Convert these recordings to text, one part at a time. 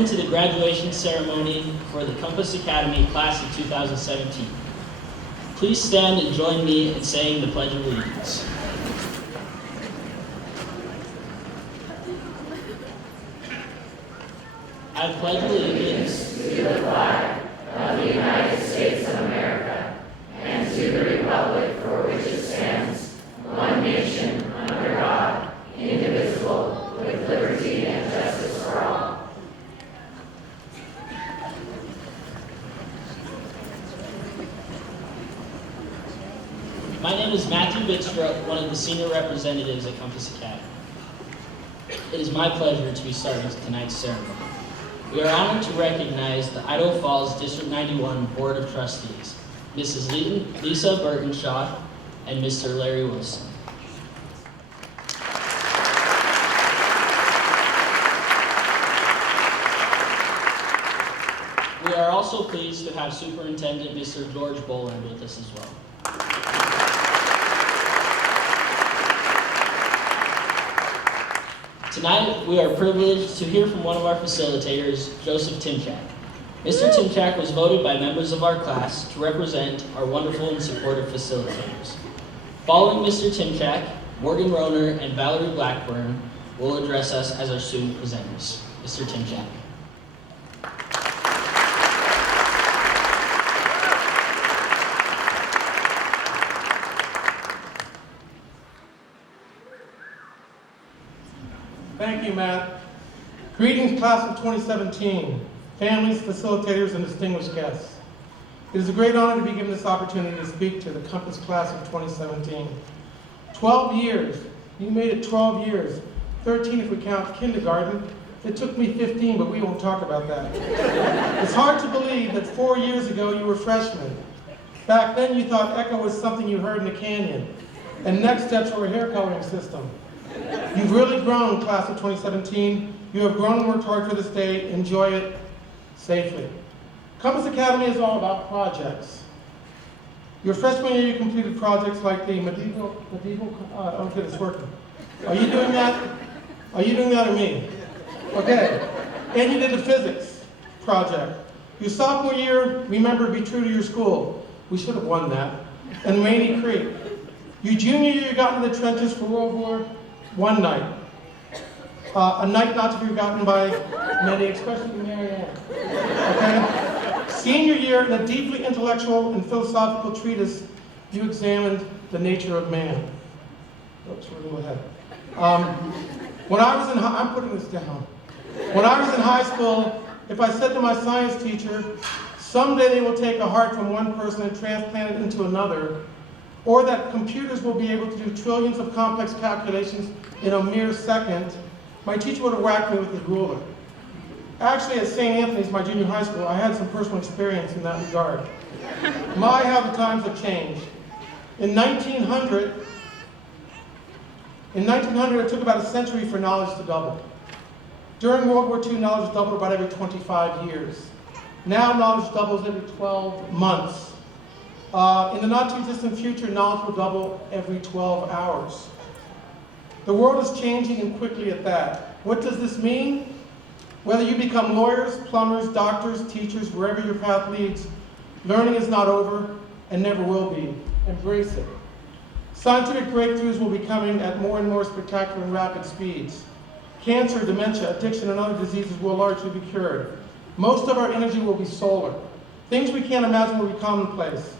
Welcome to the graduation ceremony for the Compass Academy class of 2017. Please stand and join me in saying the Pledge of Allegiance. I pledge allegiance to the flag of the United States of America and to the republic for which it stands, one nation, under God, indivisible, with liberty and justice for all. My name is Matthew Bitstra, one of the senior representatives at Compass Academy. It is my pleasure to be starting tonight's ceremony. We are honored to recognize the Idaho Falls District 91 Board of Trustees, Mrs. Lisa Burtonshaw and Mr. Larry Wilson. We are also pleased to have Superintendent Mr. George Boland with us as well. Tonight, we are privileged to hear from one of our facilitators, Joseph Timchak. Mr. Timchak was voted by members of our class to represent our wonderful and supportive facilitators. Following Mr. Timchak, Morgan Roner and Valerie Blackburn will address us as our student presenters. Mr. Timchak. Thank you, Matt. Greetings, class of 2017, families, facilitators, and distinguished guests. It is a great honor to be given this opportunity to speak to the Compass class of 2017. 12 years. You made it 12 years. 13 if we count kindergarten. It took me 15, but we won't talk about that. It's hard to believe that 4 years ago you were freshmen. Back then you thought Echo was something you heard in a canyon, and next steps were a hair coloring system. You've really grown, class of 2017. You have grown and worked hard for this day. Enjoy it safely. Compass Academy is all about projects. Your freshman year, you completed projects like the okay, it's working. Are you doing that? Are you doing that or me? Okay. And you did the physics project. Your sophomore year, remember, be true to your school. We should have won that. And Rainy Creek. Your junior year, you got into the trenches for World War I night. A night not to be forgotten by many, especially Mary Ann. Okay? Senior year, in a deeply intellectual and philosophical treatise, you examined the nature of man. Oops, we're a little ahead. When I was in I'm putting this down. When I was in high school, if I said to my science teacher, someday they will take a heart from one person and transplant it into another, or that computers will be able to do trillions of complex calculations in a mere second, my teacher would have whacked me with his ruler. Actually, at St. Anthony's, my junior high school, I had some personal experience in that regard. My, how the times have changed. In 1900, it took about a century for knowledge to double. During World War II, knowledge doubled about every 25 years. Now, knowledge doubles every 12 months. In the not-too-distant future, knowledge will double every 12 hours. The world is changing, and quickly at that. What does this mean? Whether you become lawyers, plumbers, doctors, teachers, wherever your path leads, learning is not over and never will be. Embrace it. Scientific breakthroughs will be coming at more and more spectacular and rapid speeds. Cancer, dementia, addiction, and other diseases will largely be cured. Most of our energy will be solar. Things we can't imagine will be commonplace.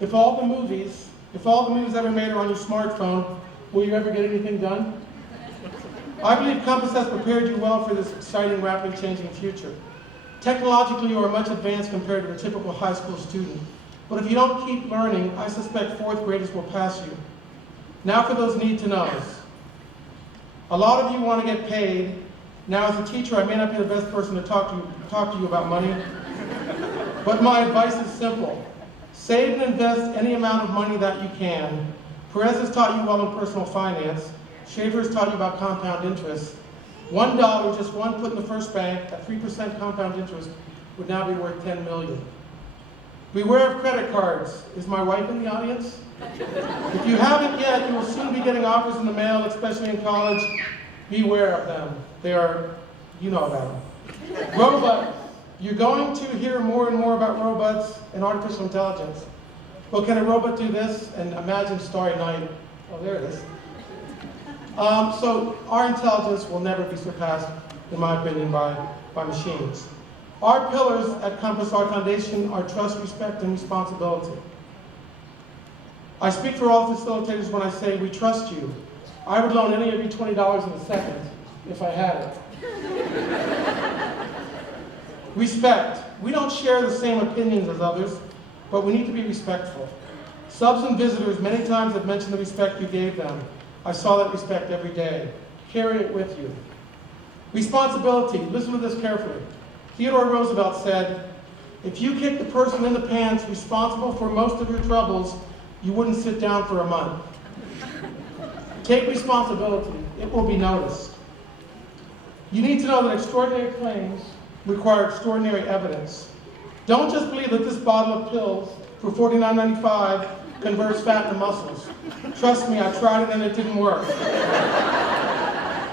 If all the movies ever made are on your smartphone, will you ever get anything done? I believe Compass has prepared you well for this exciting, rapidly changing future. Technologically, you are much advanced compared to the typical high school student. But if you don't keep learning, I suspect fourth graders will pass you. Now for those need-to-knows. A lot of you want to get paid. Now as a teacher, I may not be the best person to talk to you about money. But my advice is simple. Save and invest any amount of money that you can. Perez has taught you well in personal finance. Schaefer has taught you about compound interest. $1, just one put in the first bank at 3% compound interest, would now be worth $10 million. Beware of credit cards. Is my wife in the audience? If you haven't yet, you will soon be getting offers in the mail, especially in college. Beware of them. They are, you know about them. Robots. You're going to hear more and more about robots and artificial intelligence. Well, can a robot do this? And imagine Starry Night. Oh, there it is. So our intelligence will never be surpassed, in my opinion, by machines. Our pillars at Compass, our foundation, are trust, respect, and responsibility. I speak for all facilitators when I say we trust you. I would loan any of you $20 in a second if I had it. Respect. We don't share the same opinions as others, but we need to be respectful. Subs and visitors many times have mentioned the respect you gave them. I saw that respect every day. Carry it with you. Responsibility. Listen to this carefully. Theodore Roosevelt said, if you kick the person in the pants responsible for most of your troubles, you wouldn't sit down for a month. Take responsibility. It will be noticed. You need to know that extraordinary claims require extraordinary evidence. Don't just believe that this bottle of pills for $49.95 converts fat into muscles. Trust me, I tried it and it didn't work.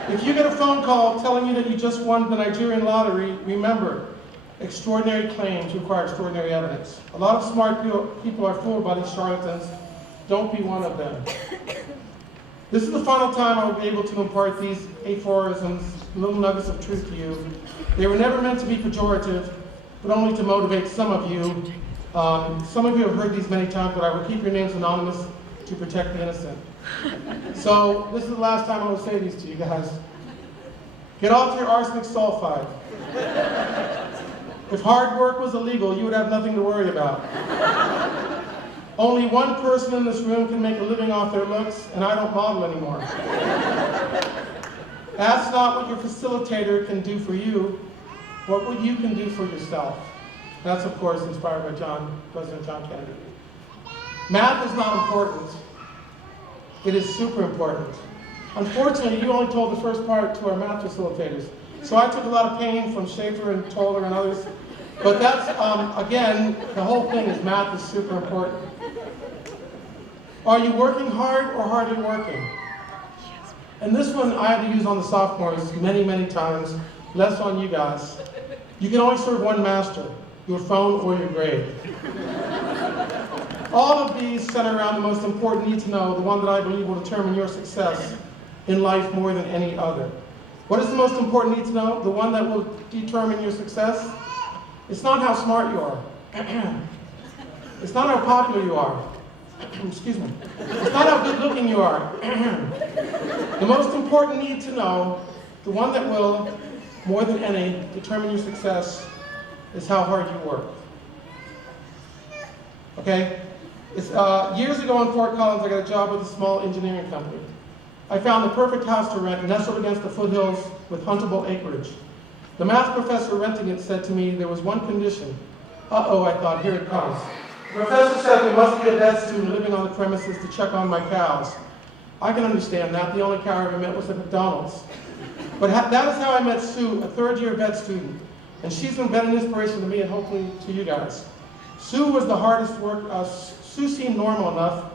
If you get a phone call telling you that you just won the Nigerian lottery, remember, extraordinary claims require extraordinary evidence. A lot of smart people are fooled by these charlatans. Don't be one of them. This is the final time I will be able to impart these aphorisms, little nuggets of truth to you. They were never meant to be pejorative, but only to motivate some of you. Some of you have heard these many times, but I will keep your names anonymous to protect the innocent. So this is the last time I will say these to you guys. Get off your arsenic sulfide. If hard work was illegal, you would have nothing to worry about. Only one person in this room can make a living off their looks, and I don't model anymore. Ask not what your facilitator can do for you, but what you can do for yourself. That's, of course, inspired by President John Kennedy. Math is not important. It is super important. Unfortunately, you only told the first part to our math facilitators. So I took a lot of pain from Schaefer and Toller and others. But that's, again, the whole thing is math is super important. Are you working hard or hardly working? And this one I had to use on the sophomores many, many times, less on you guys. You can only serve one master, your phone or your grade. All of these center around the most important need to know, the one that I believe will determine your success in life more than any other. What is the most important need to know? The one that will determine your success? It's not how smart you are. It's not how popular you are. Excuse me. It's not how good looking you are. The most important need to know, the one that will, more than any, determine your success, is how hard you work. Okay? Years ago in Fort Collins, I got a job with a small engineering company. I found the perfect house to rent, nestled against the foothills with huntable acreage. The math professor renting it said to me there was one condition. Uh-oh, I thought, here it comes. The professor said there must be a vet student living on the premises to check on my cows. I can understand that. The only cow I ever met was at McDonald's. But that is how I met Sue, a third-year vet student. And she's been an inspiration to me and hopefully to you guys. Sue was the hardest work. Sue seemed normal enough,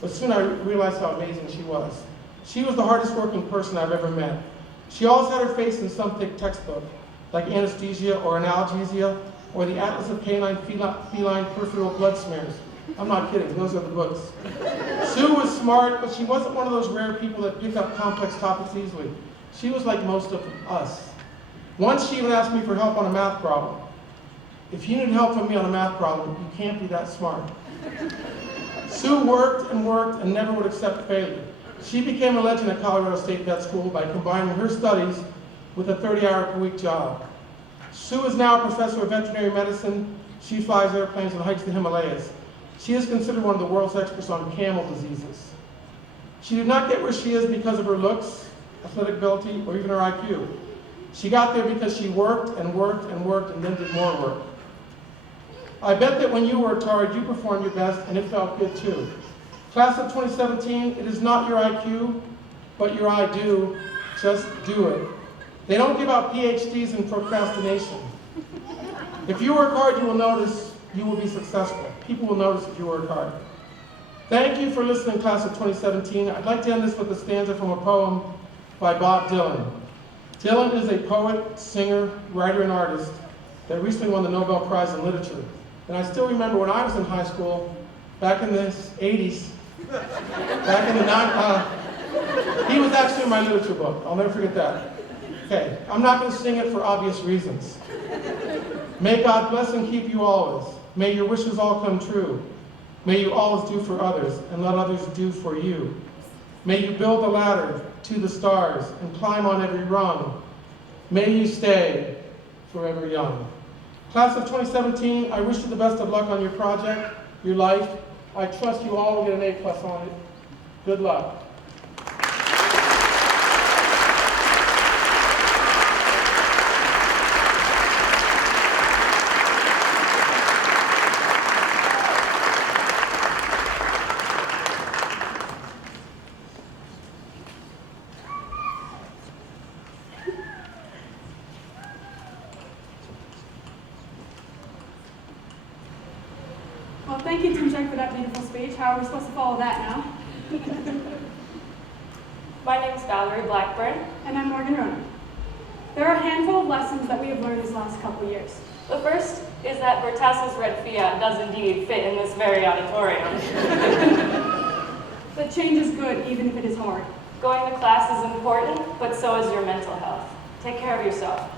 but soon I realized how amazing she was. She was the hardest working person I've ever met. She always had her face in some thick textbook, like anesthesia or analgesia, or the Atlas of Canine Feline Peripheral Blood Smears. I'm not kidding, those are the books. Sue was smart, but she wasn't one of those rare people that pick up complex topics easily. She was like most of us. Once she even asked me for help on a math problem. If you need help from me on a math problem, you can't be that smart. Sue worked and never would accept failure. She became a legend at Colorado State Vet School by combining her studies with a 30-hour-per-week job. Sue is now a professor of veterinary medicine. She flies airplanes and hikes the Himalayas. She is considered one of the world's experts on camel diseases. She did not get where she is because of her looks, athletic ability, or even her IQ. She got there because she worked and worked and worked and then did more work. I bet that when you worked hard, you performed your best, and it felt good too. Class of 2017, it is not your IQ, but your I do. Just do it. They don't give out PhDs in procrastination. If you work hard, you will notice you will be successful. People will notice if you work hard. Thank you for listening, class of 2017. I'd like to end this with a stanza from a poem by Bob Dylan. Dylan is a poet, singer, writer, and artist that recently won the Nobel Prize in Literature. And I still remember when I was in high school, back in the 80s, he was actually in my literature book. I'll never forget that. Okay, I'm not going to sing it for obvious reasons. May God bless and keep you always. May your wishes all come true. May you always do for others and let others do for you. May you build a ladder to the stars and climb on every rung. May you stay forever young. Class of 2017, I wish you the best of luck on your project, your life. I trust you all will get an A+ on it. Good luck. Well, thank you, Tim Check, for that beautiful speech. How are we supposed to follow that now? My name is Valerie Blackburn. And I'm Morgan Ronan. There are a handful of lessons that we have learned these last couple of years. The first is that Bertassa's red Fiat does indeed fit in this very auditorium. That change is good, even if it is hard. Going to class is important, but so is your mental health. Take care of yourself.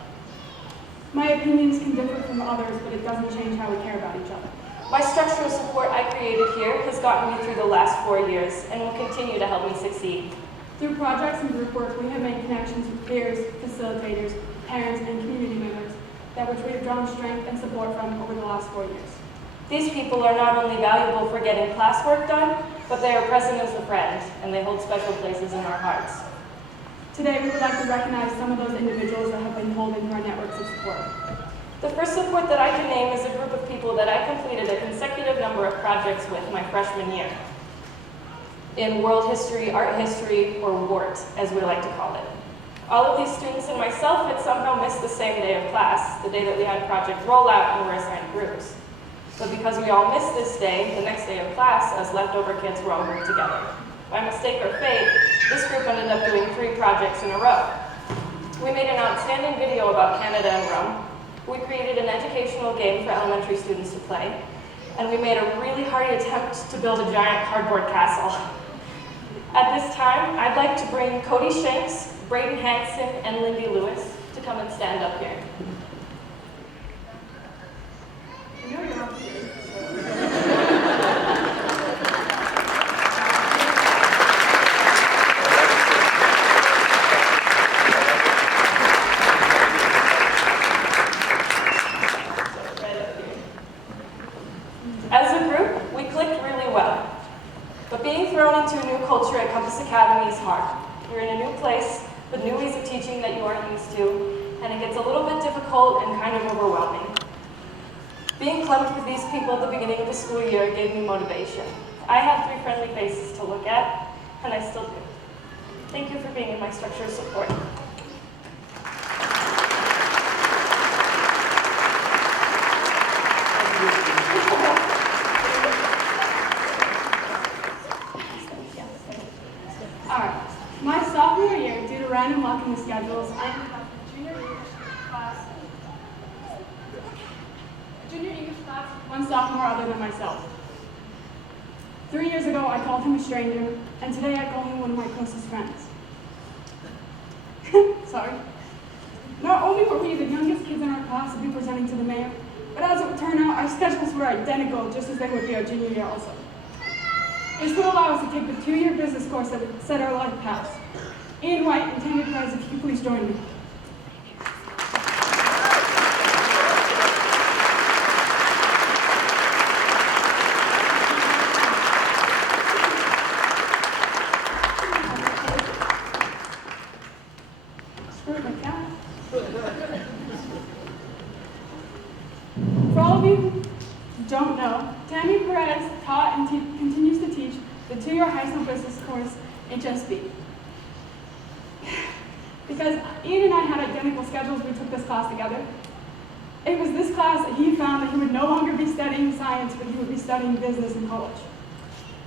My opinions can differ from others, but it doesn't change how we care about each other. My structural support I created here has gotten me through the last 4 years and will continue to help me succeed. Through projects and group work, we have made connections with peers, facilitators, parents, and community members, that which we have drawn strength and support from over the last 4 years. These people are not only valuable for getting classwork done, but they are present as a friend, and they hold special places in our hearts. Today, we would like to recognize some of those individuals that have been pulled into our networks of support. The first support that I can name is a group of people that I completed a consecutive number of projects with my freshman year in world history, art history, or WART, as we like to call it. All of these students and myself had somehow missed the same day of class, the day that we had project rollout and were assigned groups. But because we all missed this day, the next day of class, as leftover kids were all grouped together. By mistake or fate, this group ended up doing 3 projects in a row. We made an outstanding video about Canada and Rome. We created an educational game for elementary students to play, and we made a really hardy attempt to build a giant cardboard castle. At this time, I'd like to bring Cody Shanks, Braden Hanson, and Lindy Lewis to come and stand up here. I know you're up here. As a group, we clicked really well. But being thrown into a new culture at Compass Academy is hard. You're in a new place with new ways of teaching that you aren't used to, and it gets a little bit difficult and kind of overwhelming. Being clumped with these people at the beginning of the school year gave me motivation. I have 3 friendly faces to look at, and I still do. Thank you for being in my structure of support. Alright, my sophomore year, due to random luck in the schedules, I ended up in junior English class with 1 sophomore other than myself. 3 years ago, I called him a stranger, and today I call him one of my closest friends. Sorry. Not only were we the youngest kids in our class to be presenting to the mayor, but as it would turn out, our schedules were identical, just as they would be our junior year also. This will allow us to take the 2-year business course that would set our life paths. Ian White and Tammy Perez, if you could please join me. Screw it like that. For all of you who don't know, Tammy Perez taught and continues to teach the 2-year high school business course, HSB. Because Ian and I had identical schedules, we took this class together. It was this class that he found that he would no longer be studying science, but he would be studying business in college.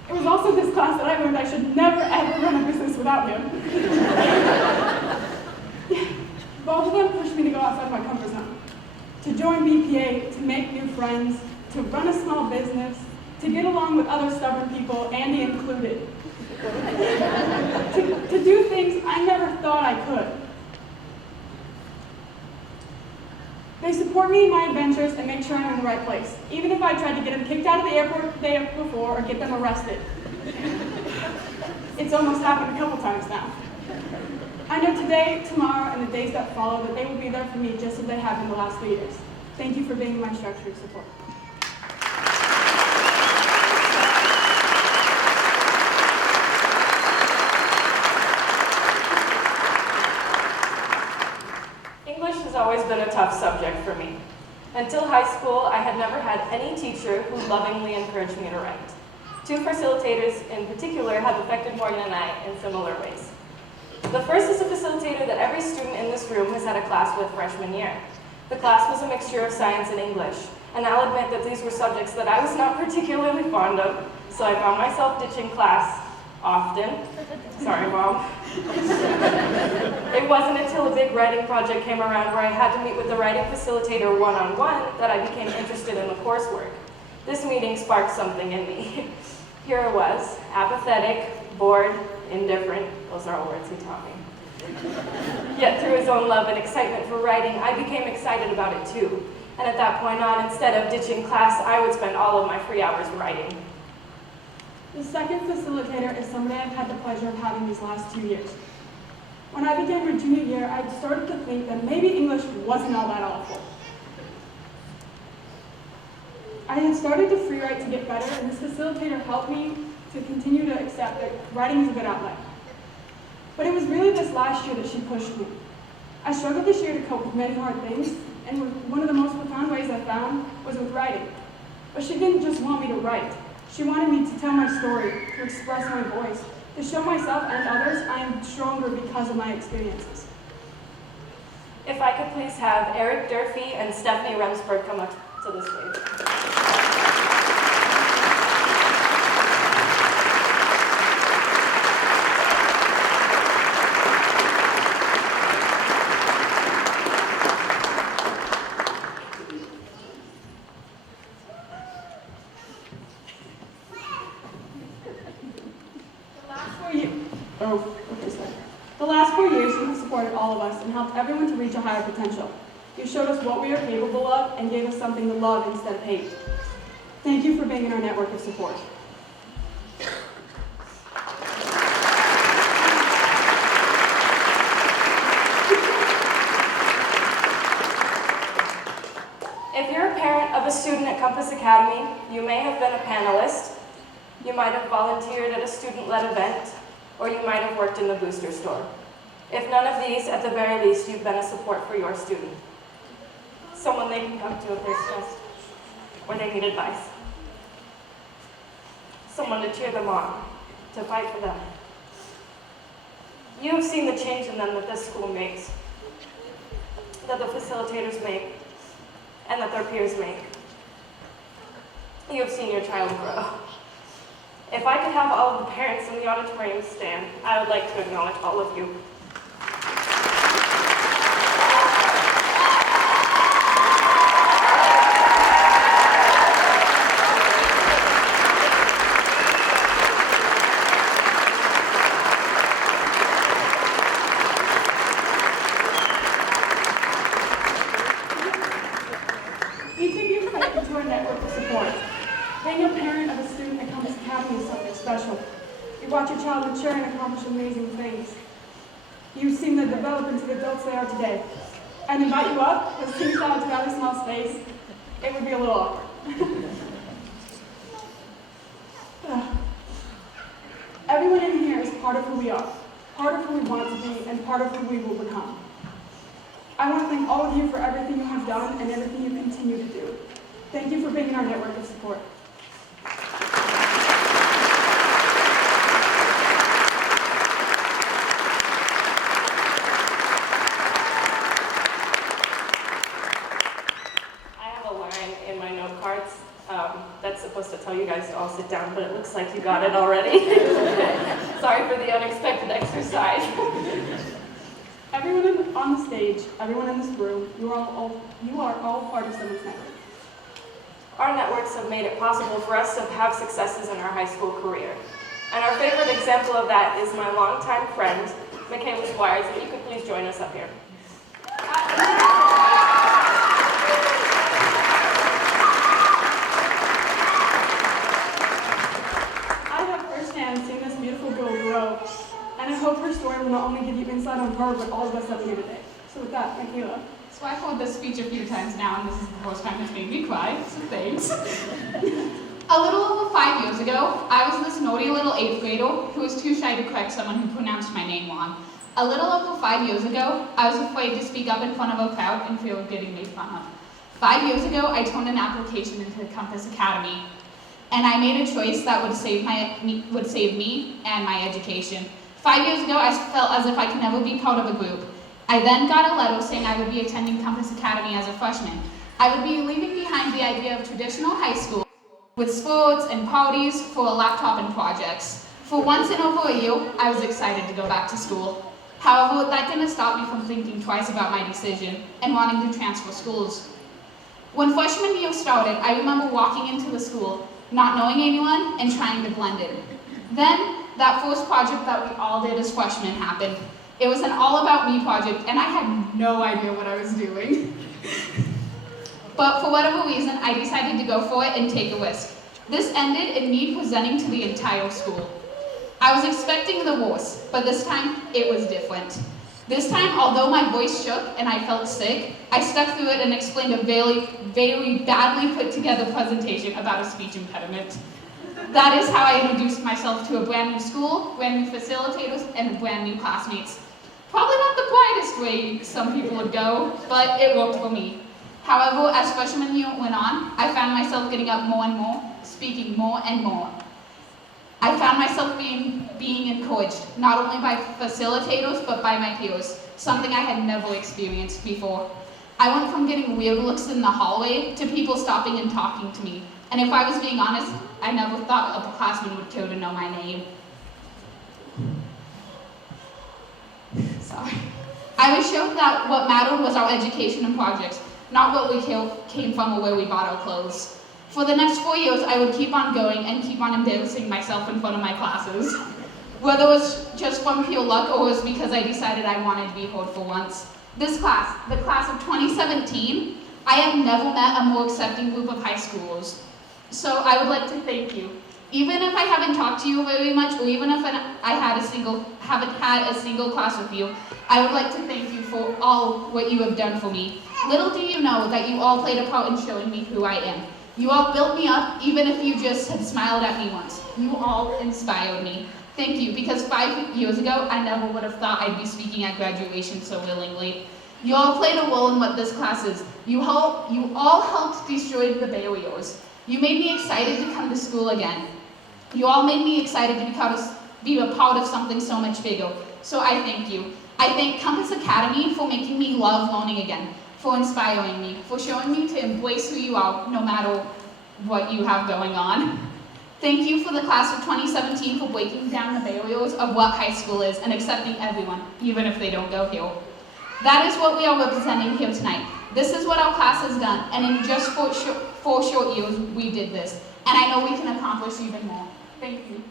It was also this class that I learned I should never ever run a business without him. Both of them pushed me to go outside my comfort zone, to join BPA, to make new friends, to run a small business, to get along with other stubborn people, Andy included, to do things I never thought I could. They support me in my adventures and make sure I'm in the right place, even if I tried to get them kicked out of the airport the day before or get them arrested. It's almost happened a couple times now. I know today, tomorrow, and the days that follow that they will be there for me just as they have in the last 3 years. Thank you for being my structure of support. English has always been a tough subject for me. Until high school, I had never had any teacher who lovingly encouraged me to write. Two facilitators in particular have affected Morgan and I in similar ways. The first is a facilitator that every student in this room has had a class with freshman year. The class was a mixture of science and English, and I'll admit that these were subjects that I was not particularly fond of, so I found myself ditching class often. Sorry, Mom. It wasn't until a big writing project came around where I had to meet with the writing facilitator one-on-one that I became interested in the coursework. This meeting sparked something in me. Here I was, apathetic, bored, indifferent. Those are all words he taught me. Yet through his own love and excitement for writing, I became excited about it too. And at that point on, instead of ditching class, I would spend all of my free hours writing. The second facilitator is somebody I've had the pleasure of having these last 2 years. When I began my junior year, I started to think that maybe English wasn't all that awful. I had started to free write to get better, and this facilitator helped me to continue to accept that writing is a good outlet. But it was really this last year that she pushed me. I struggled this year to cope with many hard things, and one of the most profound ways I found was with writing. But she didn't just want me to write. She wanted me to tell my story, to express my voice, to show myself and others I am stronger because of my experiences. If I could please have Eric Durfee and Stephanie Remsburg come up to the stage. The last 4 years, you have supported all of us and helped everyone to reach a higher potential. You showed us what we are capable of and gave us something to love instead of hate. Thank you for being in our network of support. If you're a parent of a student at Compass Academy, you may have been a panelist, you might have volunteered at a student-led event, or you might have worked in the booster store. If none of these, at the very least, you've been a support for your student. Someone they can come to if they're stressed, or they need advice. Someone to cheer them on, to fight for them. You have seen the change in them that this school makes, that the facilitators make, and that their peers make. You have seen your child grow. If I could have all of the parents in the auditorium stand, I would like to acknowledge all of you. Each of you fit into our network of support. Being a parent of a student at Compass Academy is something special. You watch your child mature and accomplish amazing things. You've seen them develop into the adults they are today. I'd invite you up, but since I was a rather small space, it would be a little awkward. Everyone in here is part of who we are, part of who we want to be, and part of who we will become. I want to thank all of you for everything you have done and everything you continue to do. Thank you for being in our network of support. That's supposed to tell you guys to all sit down, but it looks like you got it already. Sorry for the unexpected exercise. Everyone on the stage, everyone in this room, you are all part of someone's network. Our networks have made it possible for us to have successes in our high school career. And our favorite example of that is my longtime friend, Michaela Squires. If you could please join us up here. I have firsthand seen this beautiful girl grow, and I hope her story will not only give you insight on her, but all of us up here today. So with that, Michaela. So I've heard this speech a few times now, and this is the first time it's made me cry, so thanks. A little over 5 years ago, I was this naughty little 8th grader who was too shy to correct someone who pronounced my name wrong. A little over 5 years ago, I was afraid to speak up in front of a crowd and fear of getting made fun of. 5 years ago, I turned an application into the Compass Academy, and I made a choice that would save me and my education. 5 years ago, I felt as if I could never be part of a group. I then got a letter saying I would be attending Compass Academy as a freshman. I would be leaving behind the idea of traditional high school with sports and parties, for a laptop and projects. For once in over a year, I was excited to go back to school. However, that didn't stop me from thinking twice about my decision and wanting to transfer schools. When freshman year started, I remember walking into the school, not knowing anyone and trying to blend in. Then, that first project that we all did as freshmen happened. It was an all about me project, and I had no idea what I was doing. But for whatever reason, I decided to go for it and take a risk. This ended in me presenting to the entire school. I was expecting the worst, but this time it was different. This time, although my voice shook and I felt sick, I stuck through it and explained a very, very badly put together presentation about a speech impediment. That is how I introduced myself to a brand new school, brand new facilitators, and brand new classmates. Probably not the brightest way some people would go, but it worked for me. However, as freshman year went on, I found myself getting up more and more, speaking more and more. I found myself being encouraged, not only by facilitators, but by my peers, something I had never experienced before. I went from getting weird looks in the hallway to people stopping and talking to me. And if I was being honest, I never thought a upperclassman would care to know my name. Sorry. I was shown that what mattered was our education and projects, not what we came from or where we bought our clothes. For the next 4 years, I would keep on going and keep on embarrassing myself in front of my classes. Whether it was just from pure luck or it was because I decided I wanted to be heard for once. This class, the class of 2017, I have never met a more accepting group of high schoolers. So I would like to thank you. Even if I haven't talked to you very much, or even if I haven't had a single class with you, I would like to thank you for all what you have done for me. Little do you know that you all played a part in showing me who I am. You all built me up, even if you just had smiled at me once. You all inspired me. Thank you, because 5 years ago, I never would have thought I'd be speaking at graduation so willingly. You all played a role in what this class is. You all helped destroy the barriers. You made me excited to come to school again. You all made me excited to be a part of something so much bigger. So I thank you. I thank Compass Academy for making me love learning again, for inspiring me, for showing me to embrace who you are, no matter what you have going on. Thank you for the class of 2017 for breaking down the barriers of what high school is and accepting everyone, even if they don't go here. That is what we are representing here tonight. This is what our class has done, and in just 4 short years, we did this. And I know we can accomplish even more. Thank you.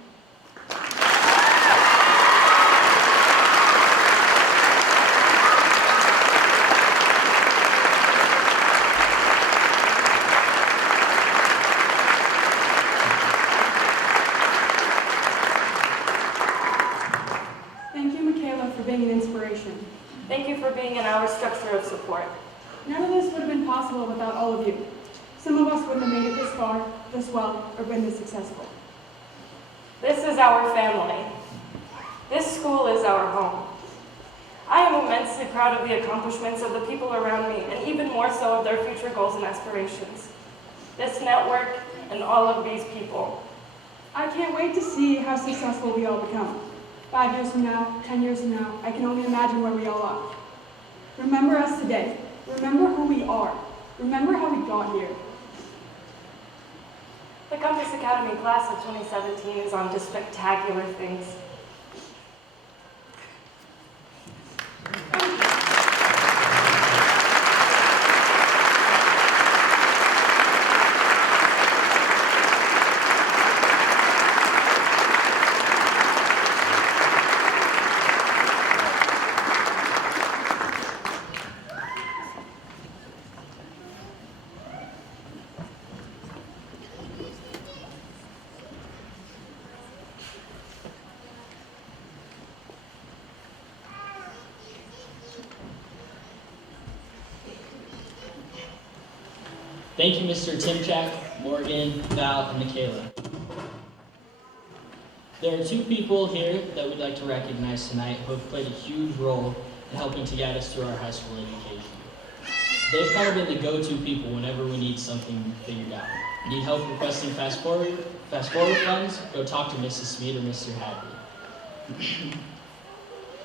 Thank you, Michaela, for being an inspiration. Thank you for being in our structure of support. None of this would have been possible without all of you. Some of us wouldn't have made it this far, this well, or been this successful. This is our family. This school is our home. I am immensely proud of the accomplishments of the people around me, and even more so of their future goals and aspirations. This network and all of these people. I can't wait to see how successful we all become. 5 years from now, 10 years from now, I can only imagine where we all are. Remember us today. Remember who we are. Remember how we got here. The Compass Academy class of 2017 is on to spectacular things. Thank you, Mr. Timchak, Morgan, Val, and Michaela. There are 2 people here that we'd like to recognize tonight who have played a huge role in helping to guide us through our high school education. They've kind of been the go-to people whenever we need something figured out. Need help requesting fast forward funds? Go talk to Mrs. Smead or Mr. Hadley.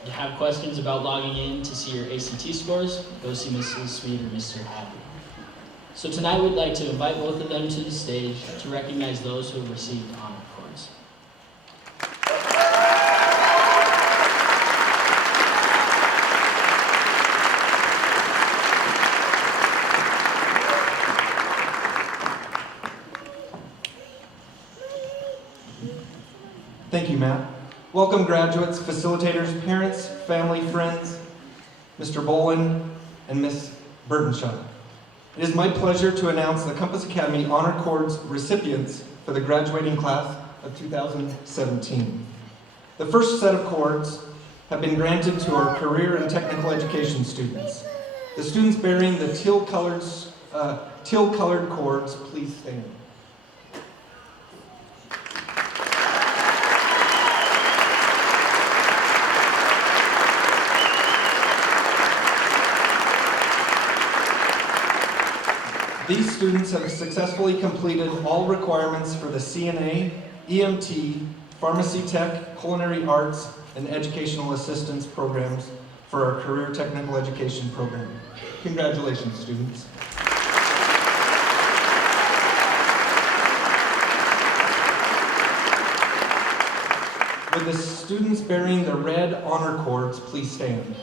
You have questions about logging in to see your ACT scores? Go see Mrs. Smead or Mr. Hadley. So tonight we'd like to invite both of them to the stage to recognize those who have received honor cords. Thank you, Matt. Welcome, graduates, facilitators, parents, family, friends, Mr. Bolin, and Miss Burtenshaw. It is my pleasure to announce the Compass Academy Honor Cords recipients for the graduating class of 2017. The first set of cords have been granted to our career and technical education students. The students bearing the teal-colored cords, please stand. These students have successfully completed all requirements for the CNA, EMT, Pharmacy Tech, Culinary Arts, and Educational Assistance programs for our Career Technical Education program. Congratulations, students. Would the students bearing the red honor cords please stand?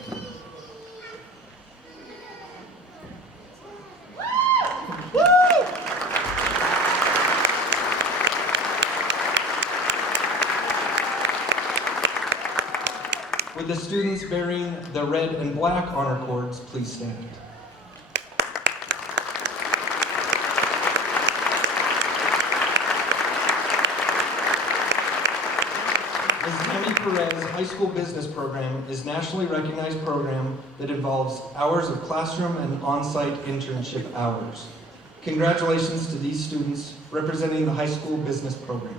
Would the students bearing the red and black honor cords please stand? Ms. Tammy Perez High School Business Program is a nationally recognized program that involves hours of classroom and on-site internship hours. Congratulations to these students representing the high school business program.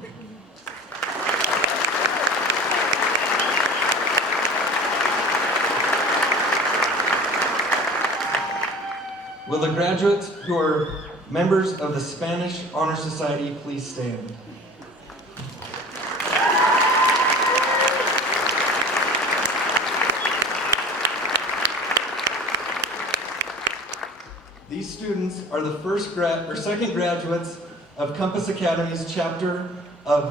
Will the graduates who are members of the Spanish Honor Society please stand? These students are the second graduates of Compass Academy's chapter of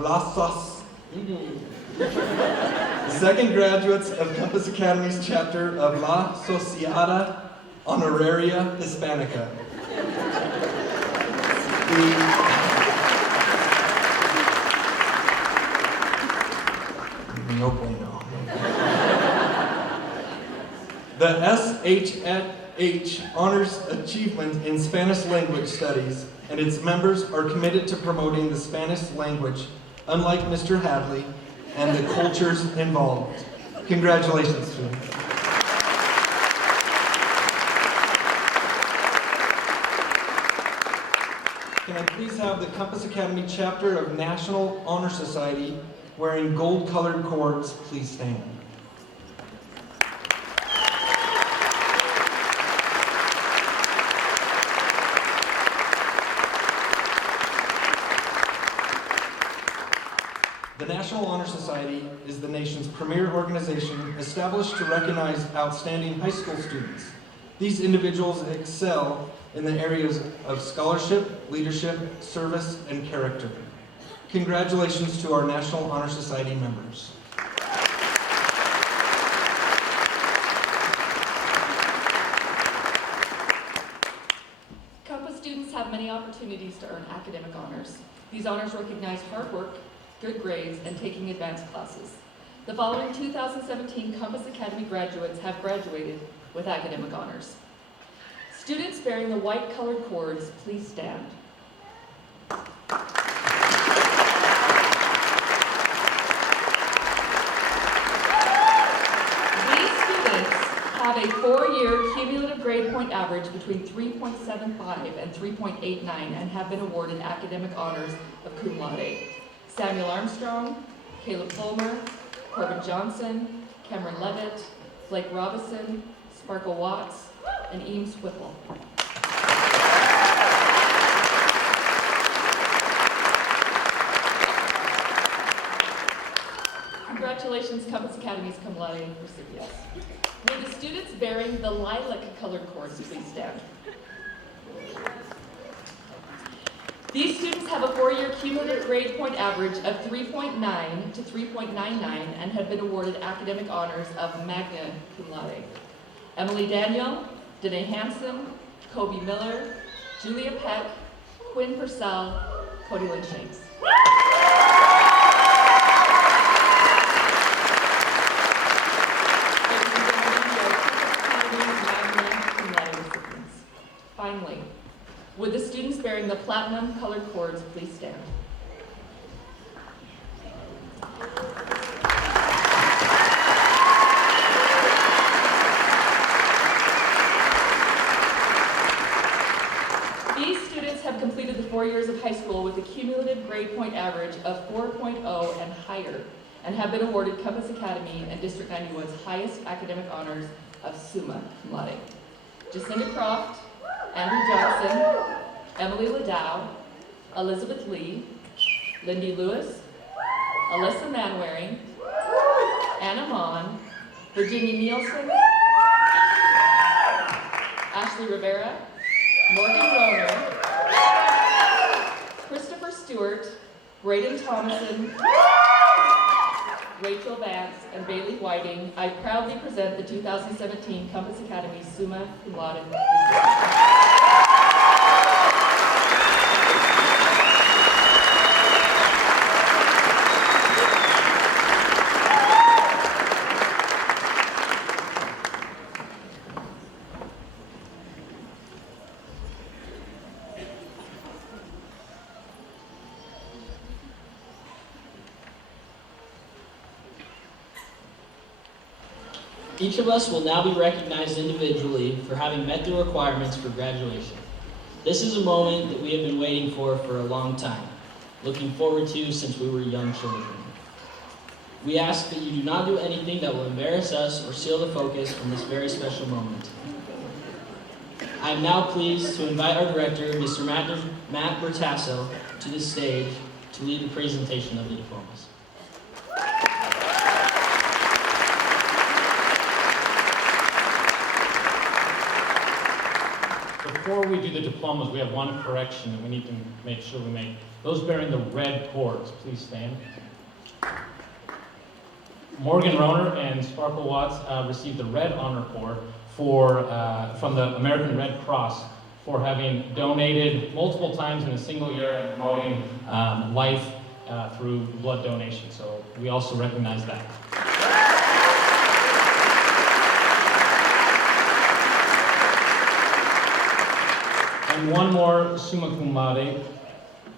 second graduates of Compass Academy's chapter of La Sociedad Honoraria Hispanica. No bueno. The SHH honors achievement in Spanish language studies, and its members are committed to promoting the Spanish language, unlike Mr. Hadley, and the cultures involved. Congratulations, students. Can I please have the Compass Academy chapter of National Honor Society wearing gold-colored cords please stand? The National Honor Society is the nation's premier organization established to recognize outstanding high school students. These individuals excel in the areas of scholarship, leadership, service, and character. Congratulations to our National Honor Society members. Compass students have many opportunities to earn academic honors. These honors recognize hard work, good grades, and taking advanced classes. The following 2017 Compass Academy graduates have graduated with academic honors. Students bearing the white colored cords, please stand. These students have a 4-year cumulative grade point point average between 3.75 and 3.89 and have been awarded academic honors of cum laude. Samuel Armstrong, Caleb Fulmer, Corbin Johnson, Cameron Levitt, Blake Robison, Sparkle Watts, and Eames Whipple. Congratulations, Compass Academy's cum laude recipients. Will the students bearing the lilac-colored cords please stand? These students have a four-year cumulative grade point average of 3.9 to 3.99 and have been awarded academic honors of magna cum laude. Emily Daniel, Danae Hansen, Kobe Miller, Julia Peck, Quinn Purcell, Cody Lynn Shanks. Finally, would the students bearing the platinum colored cords please stand? These students have completed the 4 years of high school with a cumulative grade point average of 4.0 and higher, and have been awarded Compass Academy and District 91's highest academic honors of summa cum laude. Jacinda Croft, Andrew Johnson, Emily Ladow, Elizabeth Lee, Lindy Lewis, Alyssa Manwaring, Anna Mon, Virginia Nielsen, Ashley Rivera, Morgan Roner, Christopher Stewart, Braden Thomason, Rachel Vance, and Bailey Whiting, I proudly present the 2017 Compass Academy Summa Cum Laude recipients. Each of us will now be recognized individually for having met the requirements for graduation. This is a moment that we have been waiting for a long time, looking forward to since we were young children. We ask that you do not do anything that will embarrass us or steal the focus from this very special moment. I am now pleased to invite our director, Mr. Matt Bertasso, to the stage to lead the presentation of the diplomas. Before we do the diplomas, we have one correction that we need to make sure we make. Those bearing the red cords, please stand. Morgan Roner and Sparkle Watts received the red honor cord from the American Red Cross for having donated multiple times in a single year and promoting life through blood donation. So we also recognize that. And one more summa cum laude,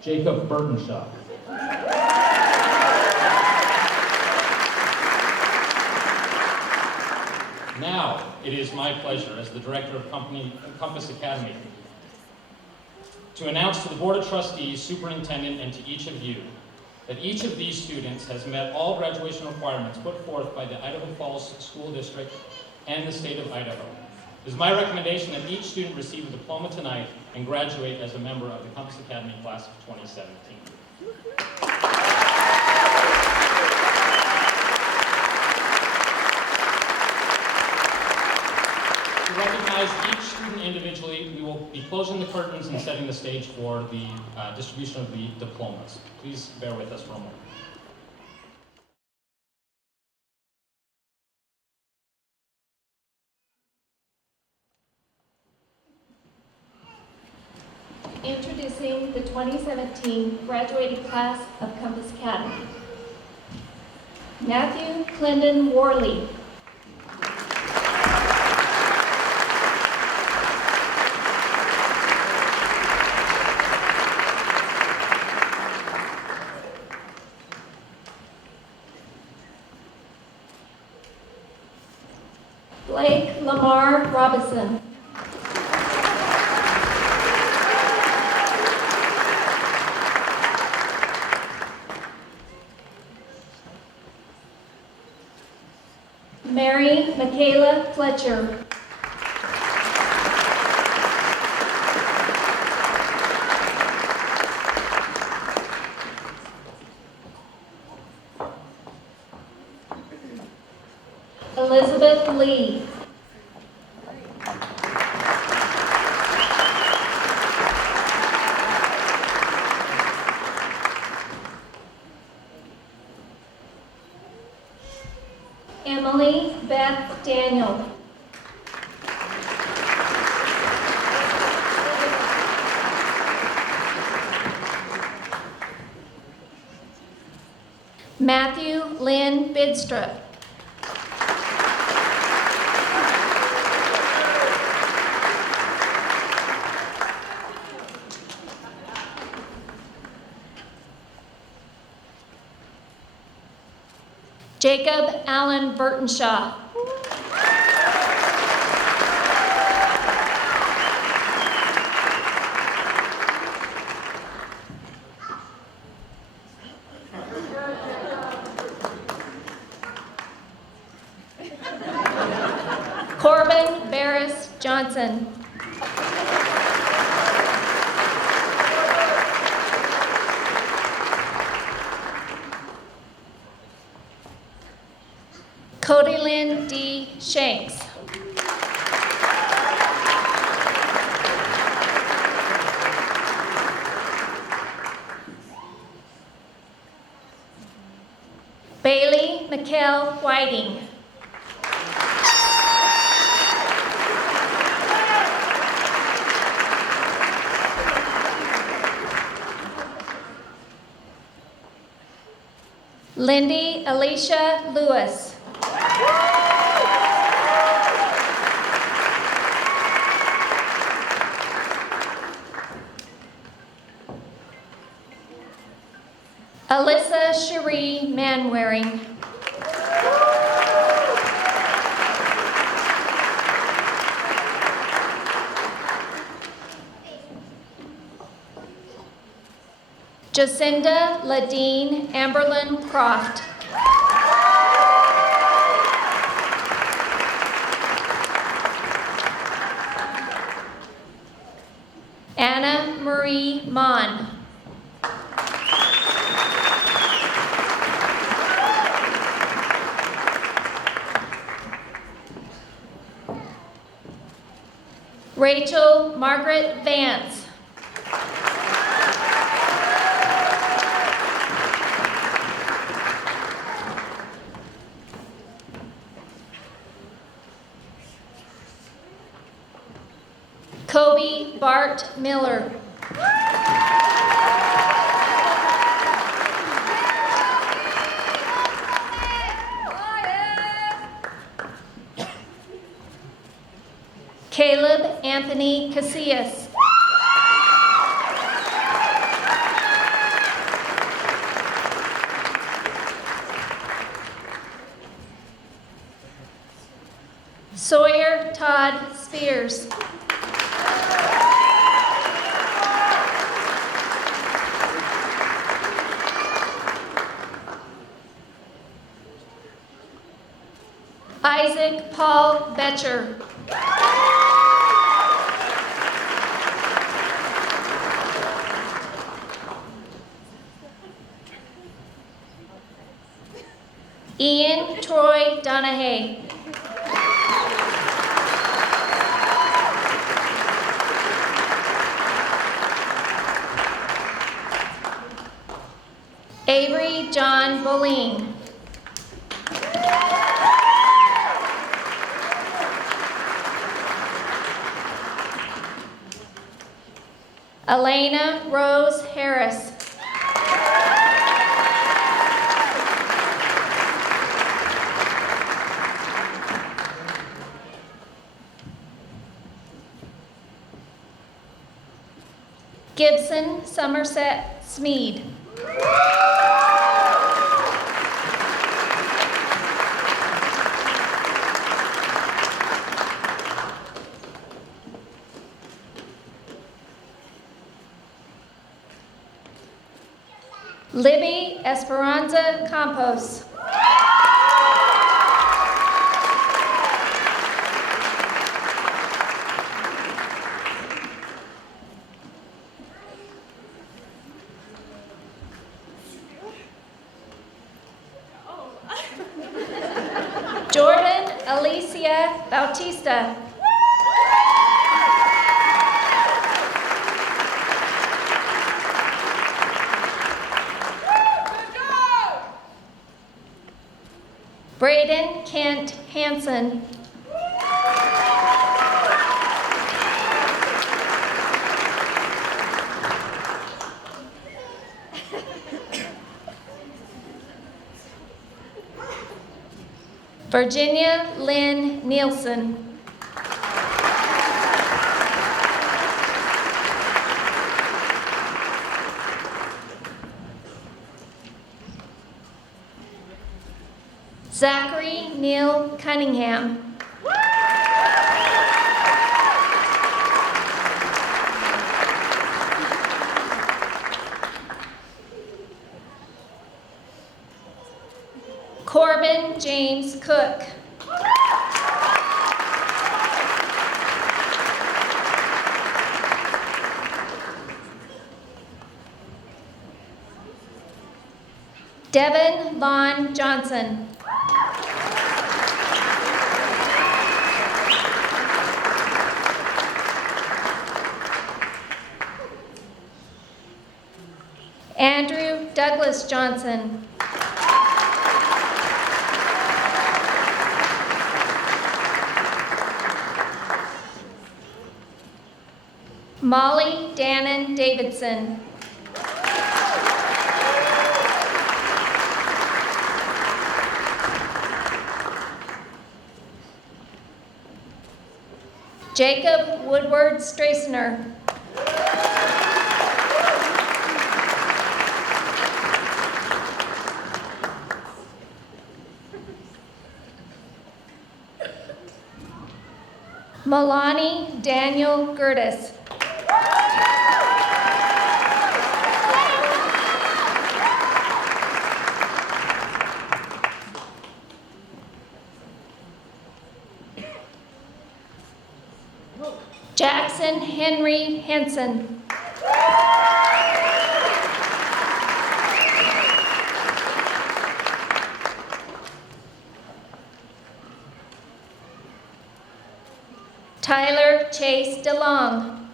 Jacob Burtenshaw. Now, it is my pleasure as the director of Compass Academy to announce to the Board of Trustees, Superintendent, and to each of you that each of these students has met all graduation requirements put forth by the Idaho Falls School District and the state of Idaho. It is my recommendation that each student receive a diploma tonight and graduate as a member of the Compass Academy class of 2017. To recognize each student individually, we will be closing the curtains and setting the stage for the distribution of the diplomas. Please bear with us for a moment. Introducing the 2017 graduating class of Compass Academy. Matthew Clendon Worley. Blake Lamar Robinson. Mary Michaela Fletcher. Elizabeth Lee. Emily Beth Daniel. Matthew Lynn Bidstrup. Jacob Allen Burtonshaw. Corbin Barris Johnson. Cody Lynn D. Shanks. Bailey McKell Whiting. Lindy Alicia Lewis. Alyssa Cherie Manwaring. Jacinda Ladine Amberlin Croft. Anna Marie Mon. Rachel Margaret Vance. Kobe Bart Miller. Caleb Anthony Casillas. Sawyer Todd Spears. Isaac Paul Betcher. Ian Troy Donahue. Avery John Boleen. Elena Rose Harris. Gibson Somerset Smead. Libby Esperanza Campos. Bautista. Braden Kent Hansen. Virginia Lynn Nielsen. Zachary Neil Cunningham. Corbin James Cook. Devin Vaughn Johnson. Andrew Douglas Johnson. Molly Dannon Davidson. Jacob Woodward Stracener. Milani Daniel Gertis. Jackson Henry Henson. Tyler Chase DeLong.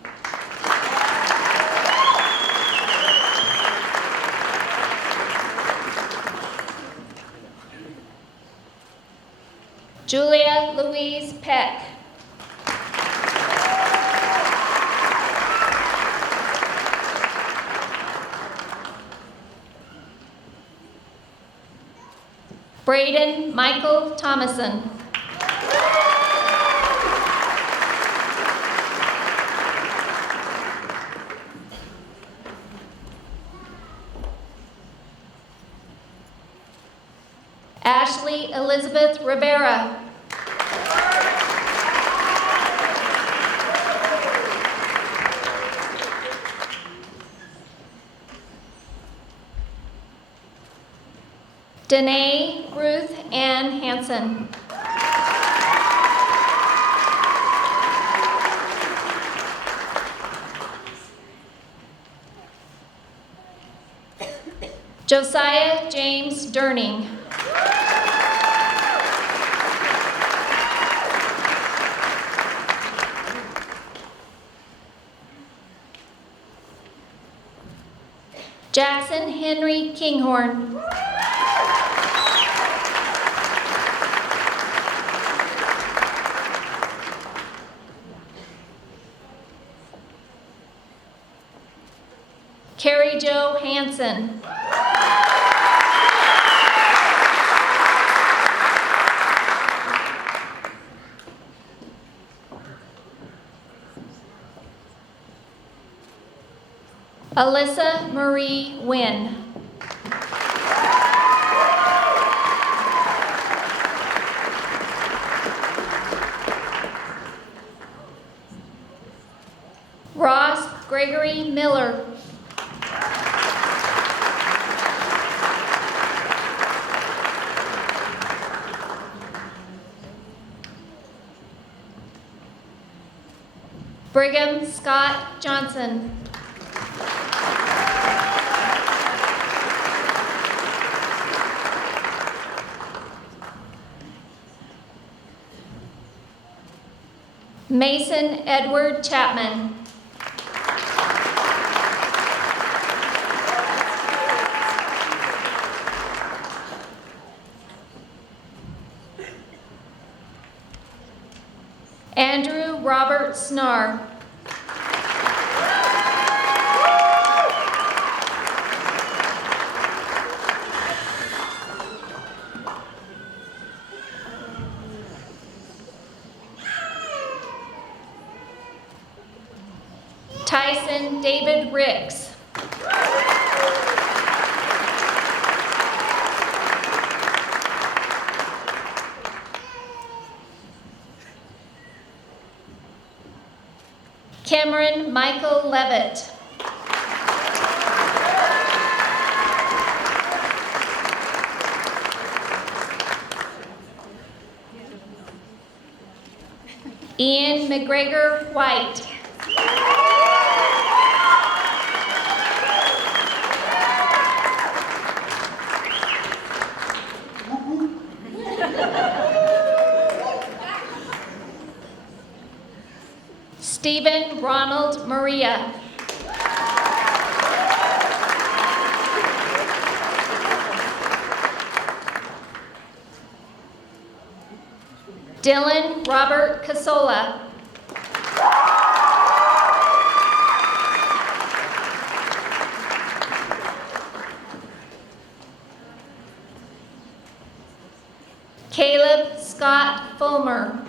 Julia Louise Peck. Braden Michael Thomason. Ashley Elizabeth Rivera. Danae Ruth Ann Hansen. Josiah James Durning. Jackson Henry Kinghorn. Carrie Jo Hansen. Alyssa Marie Wynn. Ross Gregory Miller. Brigham Scott Johnson. Mason Edward Chapman. Andrew Robert Snar. Tyson David Ricks. Cameron Michael Levitt. Ian McGregor White. Stephen Ronald Maria. Dylan Robert Casola. Caleb Scott Fulmer.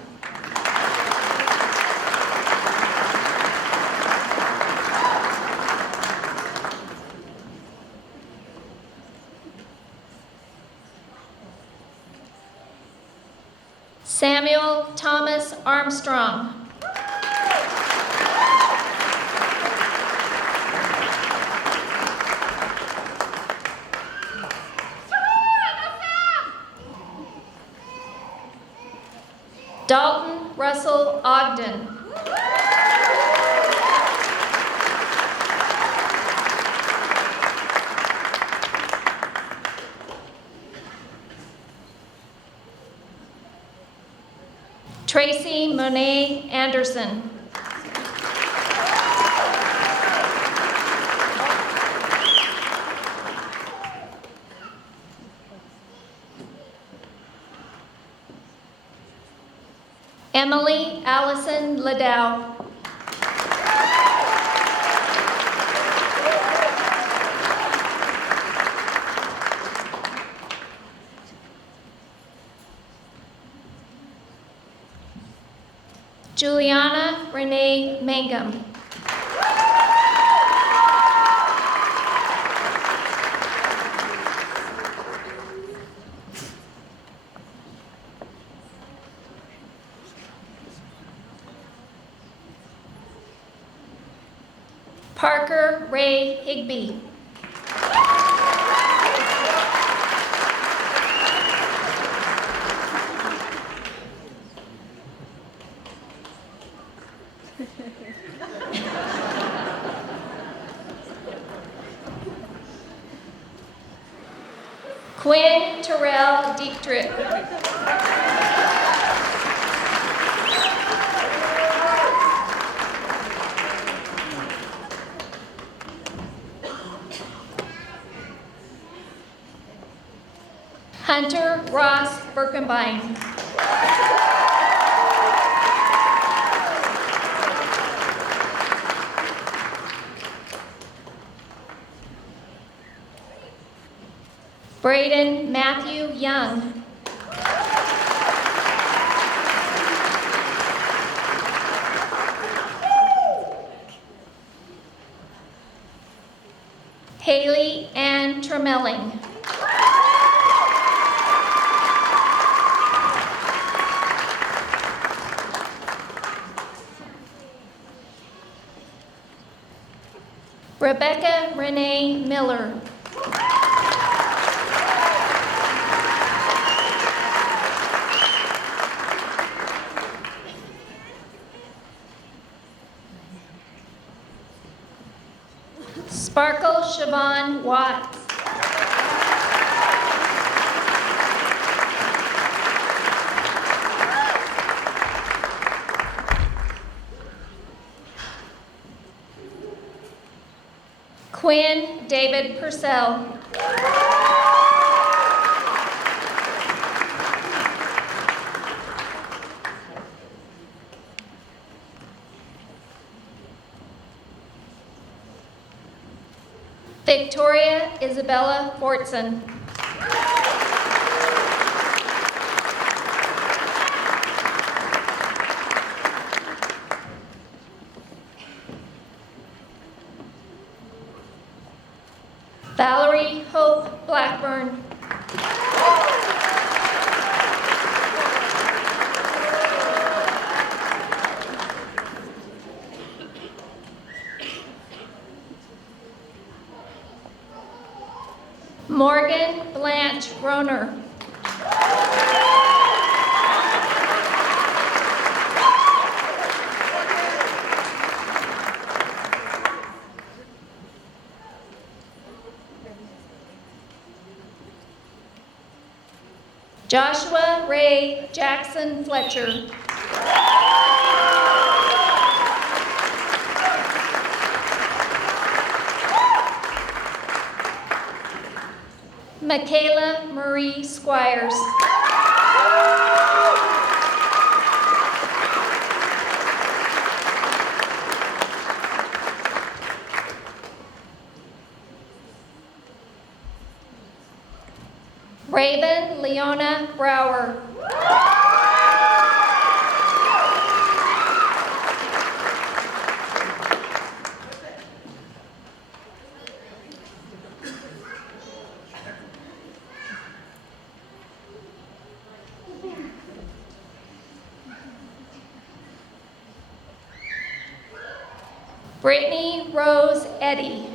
Samuel Thomas Armstrong. Dalton Russell Ogden. Tracy Monet Anderson. Emily Allison Ladow. Juliana Renee Mangum. Parker Ray Higby. Quinn Terrell Dietrich. Hunter Ross Birkenbein. Braden Matthew Young. Haley Ann Tremelling. Rebecca Renee Miller. Sparkle Siobhan Watts. Quinn David Purcell. Victoria Isabella Fortson. Valerie Hope Blackburn. Morgan Blanche Roner. Joshua Ray Jackson Fletcher. Michaela Marie Squires. Raven Leona Brower. Brittany Rose Eddy.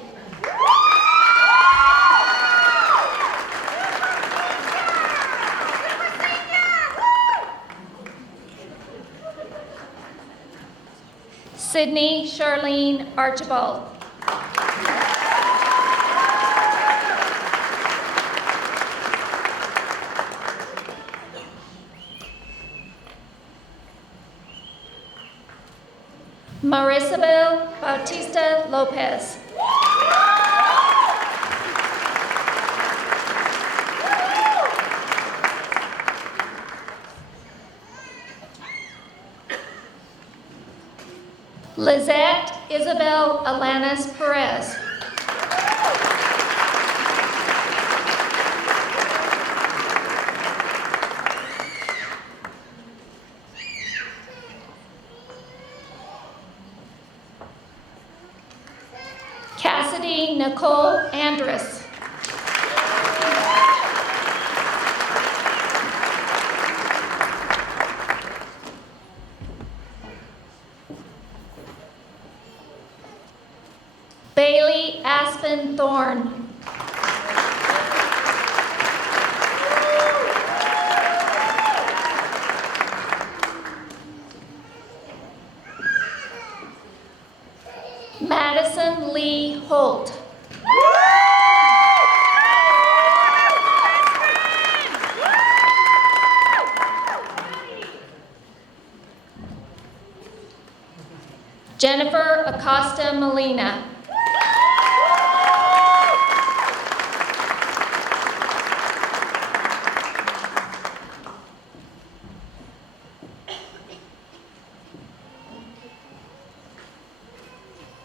Sydney Charlene Archibald. Marisabel Bautista Lopez. Lizette Isabel Alanis Perez. Cassidy Nicole Andrus. Bailey Aspen Thorne. Madison Lee Holt. Jennifer Acosta Molina.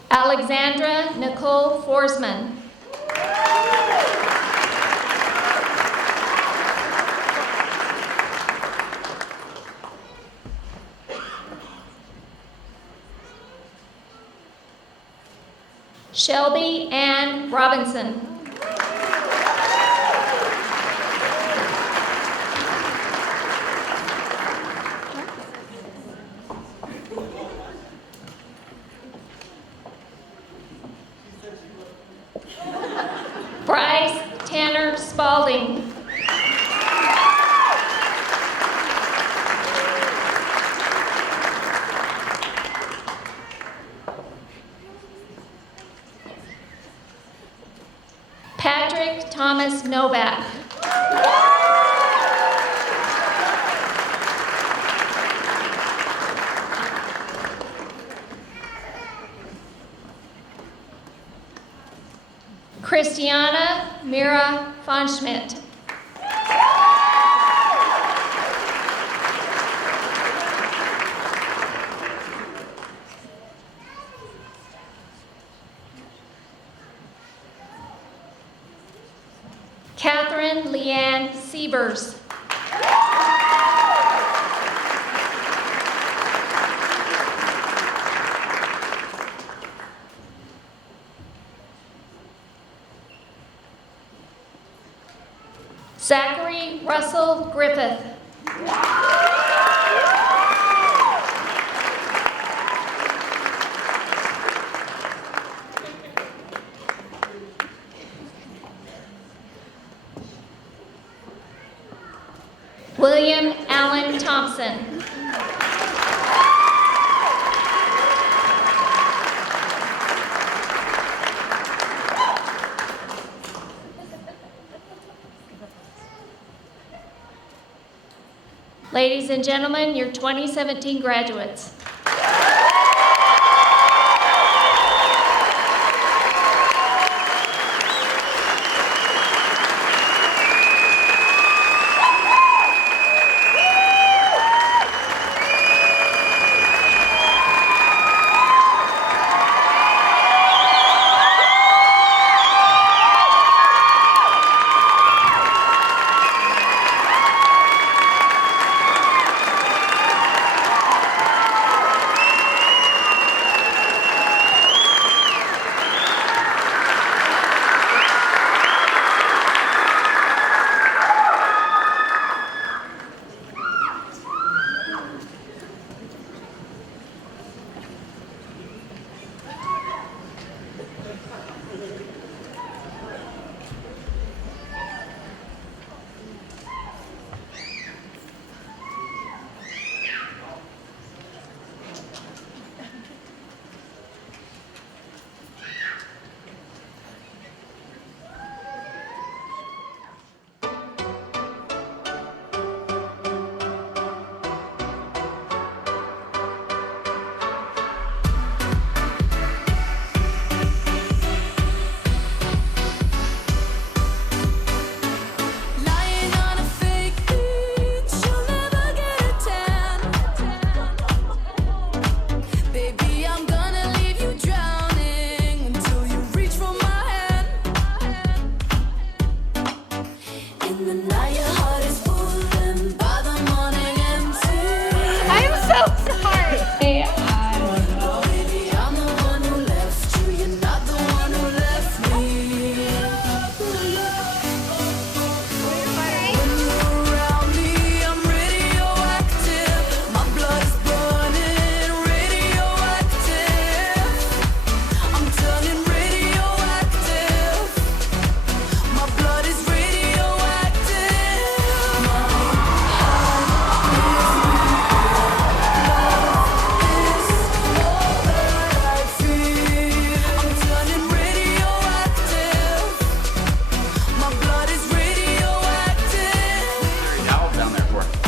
Alexandra Nicole Forsman. Shelby Ann Robinson. Bryce Tanner Spalding. Patrick Thomas Novak. Christiana Mira von Schmidt. Catherine Leanne Siebers. Zachary Russell Griffith. William Allen Thompson. Ladies and gentlemen, your 2017 graduates.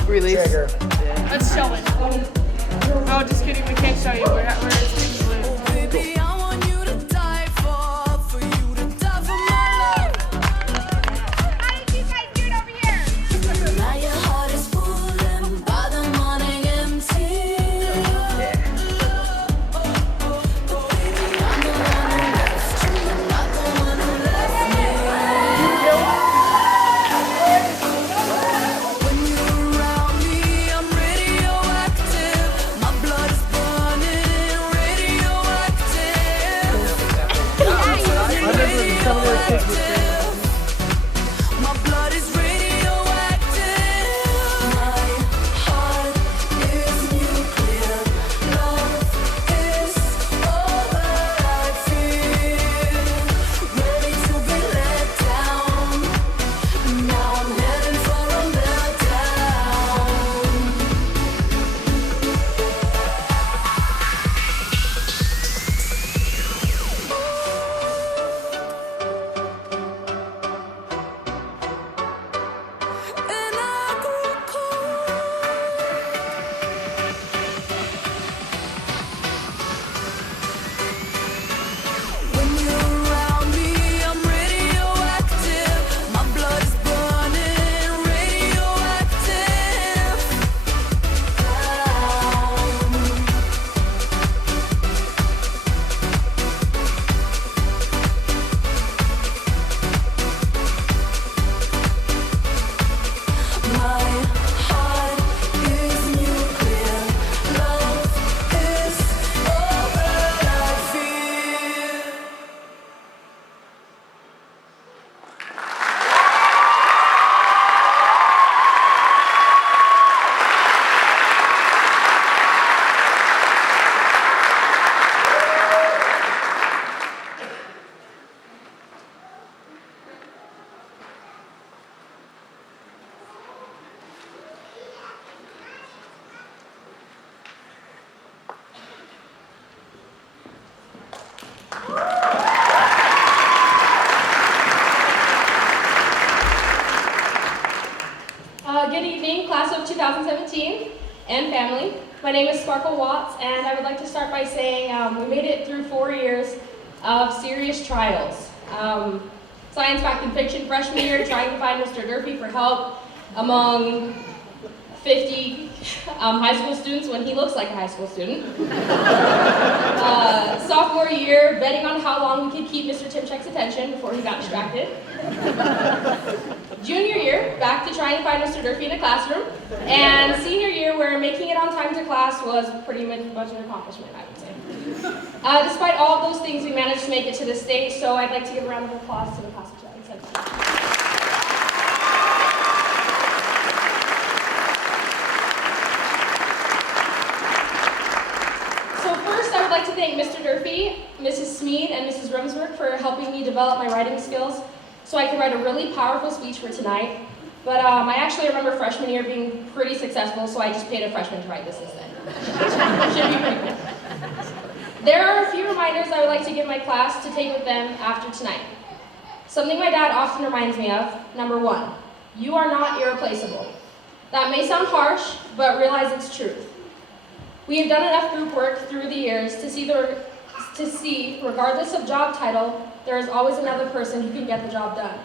Release. Let's show it. Oh, just kidding. We can't show you. We're it's blue. Baby, I want you to die for you to die for my love. How did you guys do it over here? Now your heart is full and by the morning empty. But baby, I'm the one who left you, you're not the one who left me. When you're around me, I'm radioactive. My blood is burning, Good evening, class of 2017 and family. My name is Sparkle Watts, and I would like to start by saying we made it through 4 years of serious trials. Science, fact, and fiction freshman year, trying to find Mr. Durfee for help among 50 high school students when he looks like a high school student. Sophomore year, betting on how long we could keep Mr. Timchek's attention before he got distracted. Junior year, back to trying to find Mr. Durfee in a classroom. And senior year, where making it on time to class was pretty much an accomplishment, I would say. Despite all of those things, we managed to make it to this stage, so I'd like to give a round of applause to the class of 2017. I'd like to thank Mr. Durfee, Mrs. Smead, and Mrs. Rumsberg for helping me develop my writing skills so I could write a really powerful speech for tonight. But I actually remember freshman year being pretty successful, so I just paid a freshman to write this instead. Should be pretty cool. There are a few reminders I would like to give my class to take with them after tonight. Something my dad often reminds me of, number 1, you are not irreplaceable. That may sound harsh, but realize it's truth. We have done enough group work through the years to see, regardless of job title, there is always another person who can get the job done.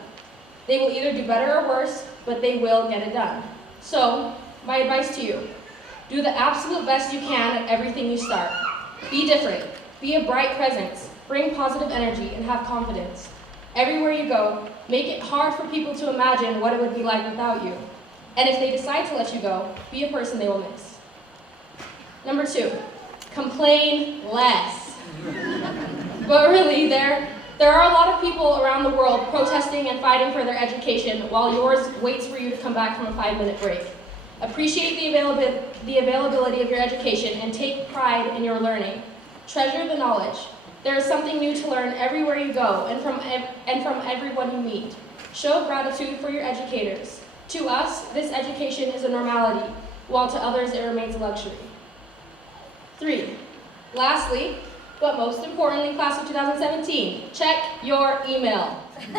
They will either do better or worse, but they will get it done. So, my advice to you, do the absolute best you can at everything you start. Be different, be a bright presence, bring positive energy, and have confidence. Everywhere you go, make it hard for people to imagine what it would be like without you. And if they decide to let you go, be a person they will miss. Number 2, complain less. But really, there are a lot of people around the world protesting and fighting for their education while yours waits for you to come back from a 5-minute break. Appreciate the availability of your education and take pride in your learning. Treasure the knowledge. There is something new to learn everywhere you go and from everyone you meet. Show gratitude for your educators. To us, this education is a normality, while to others it remains a luxury. 3, lastly, but most importantly, class of 2017, check your email. My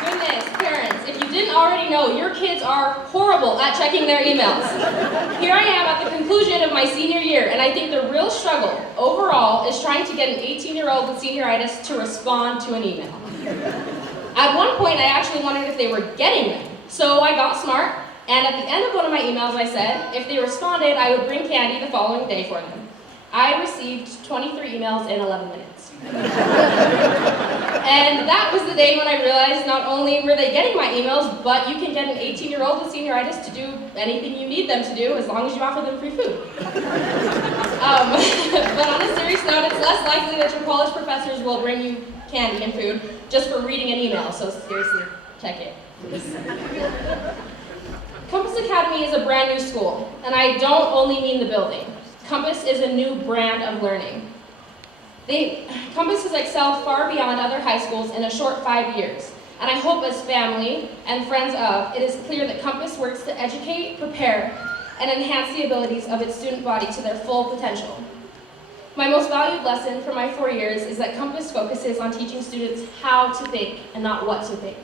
goodness, parents, if you didn't already know, your kids are horrible at checking their emails. Here I am at the conclusion of my senior year, and I think the real struggle overall is trying to get an 18-year-old with senioritis to respond to an email. At one point, I actually wondered if they were getting them. So I got smart, and at the end of one of my emails, I said, if they responded, I would bring candy the following day for them. I received 23 emails in 11 minutes. And that was the day when I realized not only were they getting my emails, but you can get an 18-year-old with senioritis to do anything you need them to do as long as you offer them free food. But on a serious note, it's less likely that your college professors will bring you candy and food just for reading an email, so seriously, check it. Compass Academy is a brand new school, and I don't only mean the building. Compass is a new brand of learning. Compass has excelled far beyond other high schools in a short 5 years, and I hope as family and friends of, it is clear that Compass works to educate, prepare, and enhance the abilities of its student body to their full potential. My most valued lesson from my 4 years is that Compass focuses on teaching students how to think and not what to think.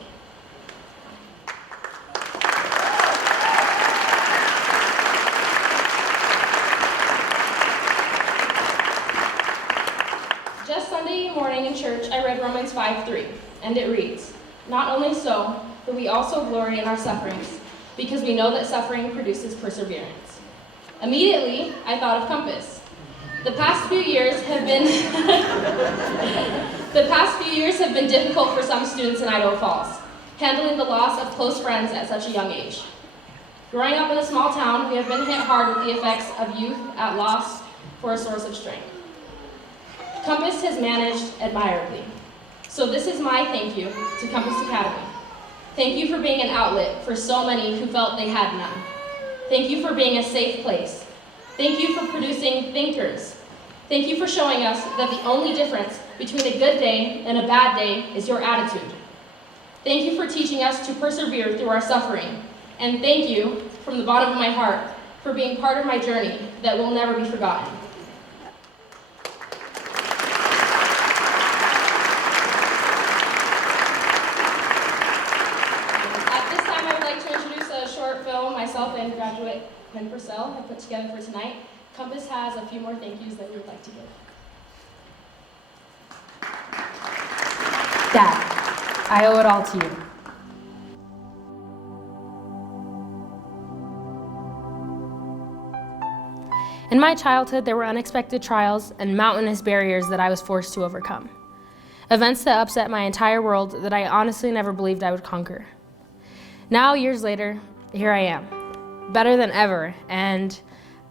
Just Sunday morning in church, I read Romans 5:3, and it reads, "Not only so, but we also glory in our sufferings, because we know that suffering produces perseverance." Immediately, I thought of Compass. The past few years have been difficult for some students in Idaho Falls, handling the loss of close friends at such a young age. Growing up in a small town, we have been hit hard with the effects of youth at loss for a source of strength. Compass has managed admirably. So this is my thank you to Compass Academy. Thank you for being an outlet for so many who felt they had none. Thank you for being a safe place. Thank you for producing thinkers. Thank you for showing us that the only difference between a good day and a bad day is your attitude. Thank you for teaching us to persevere through our suffering. And thank you, from the bottom of my heart, for being part of my journey that will never be forgotten. graduate Quinn Purcell have put together for tonight, Compass has a few more thank yous that we would like to give. Dad, I owe it all to you. In my childhood, there were unexpected trials and mountainous barriers that I was forced to overcome. Events that upset my entire world that I honestly never believed I would conquer. Now, years later, here I am, better than ever, and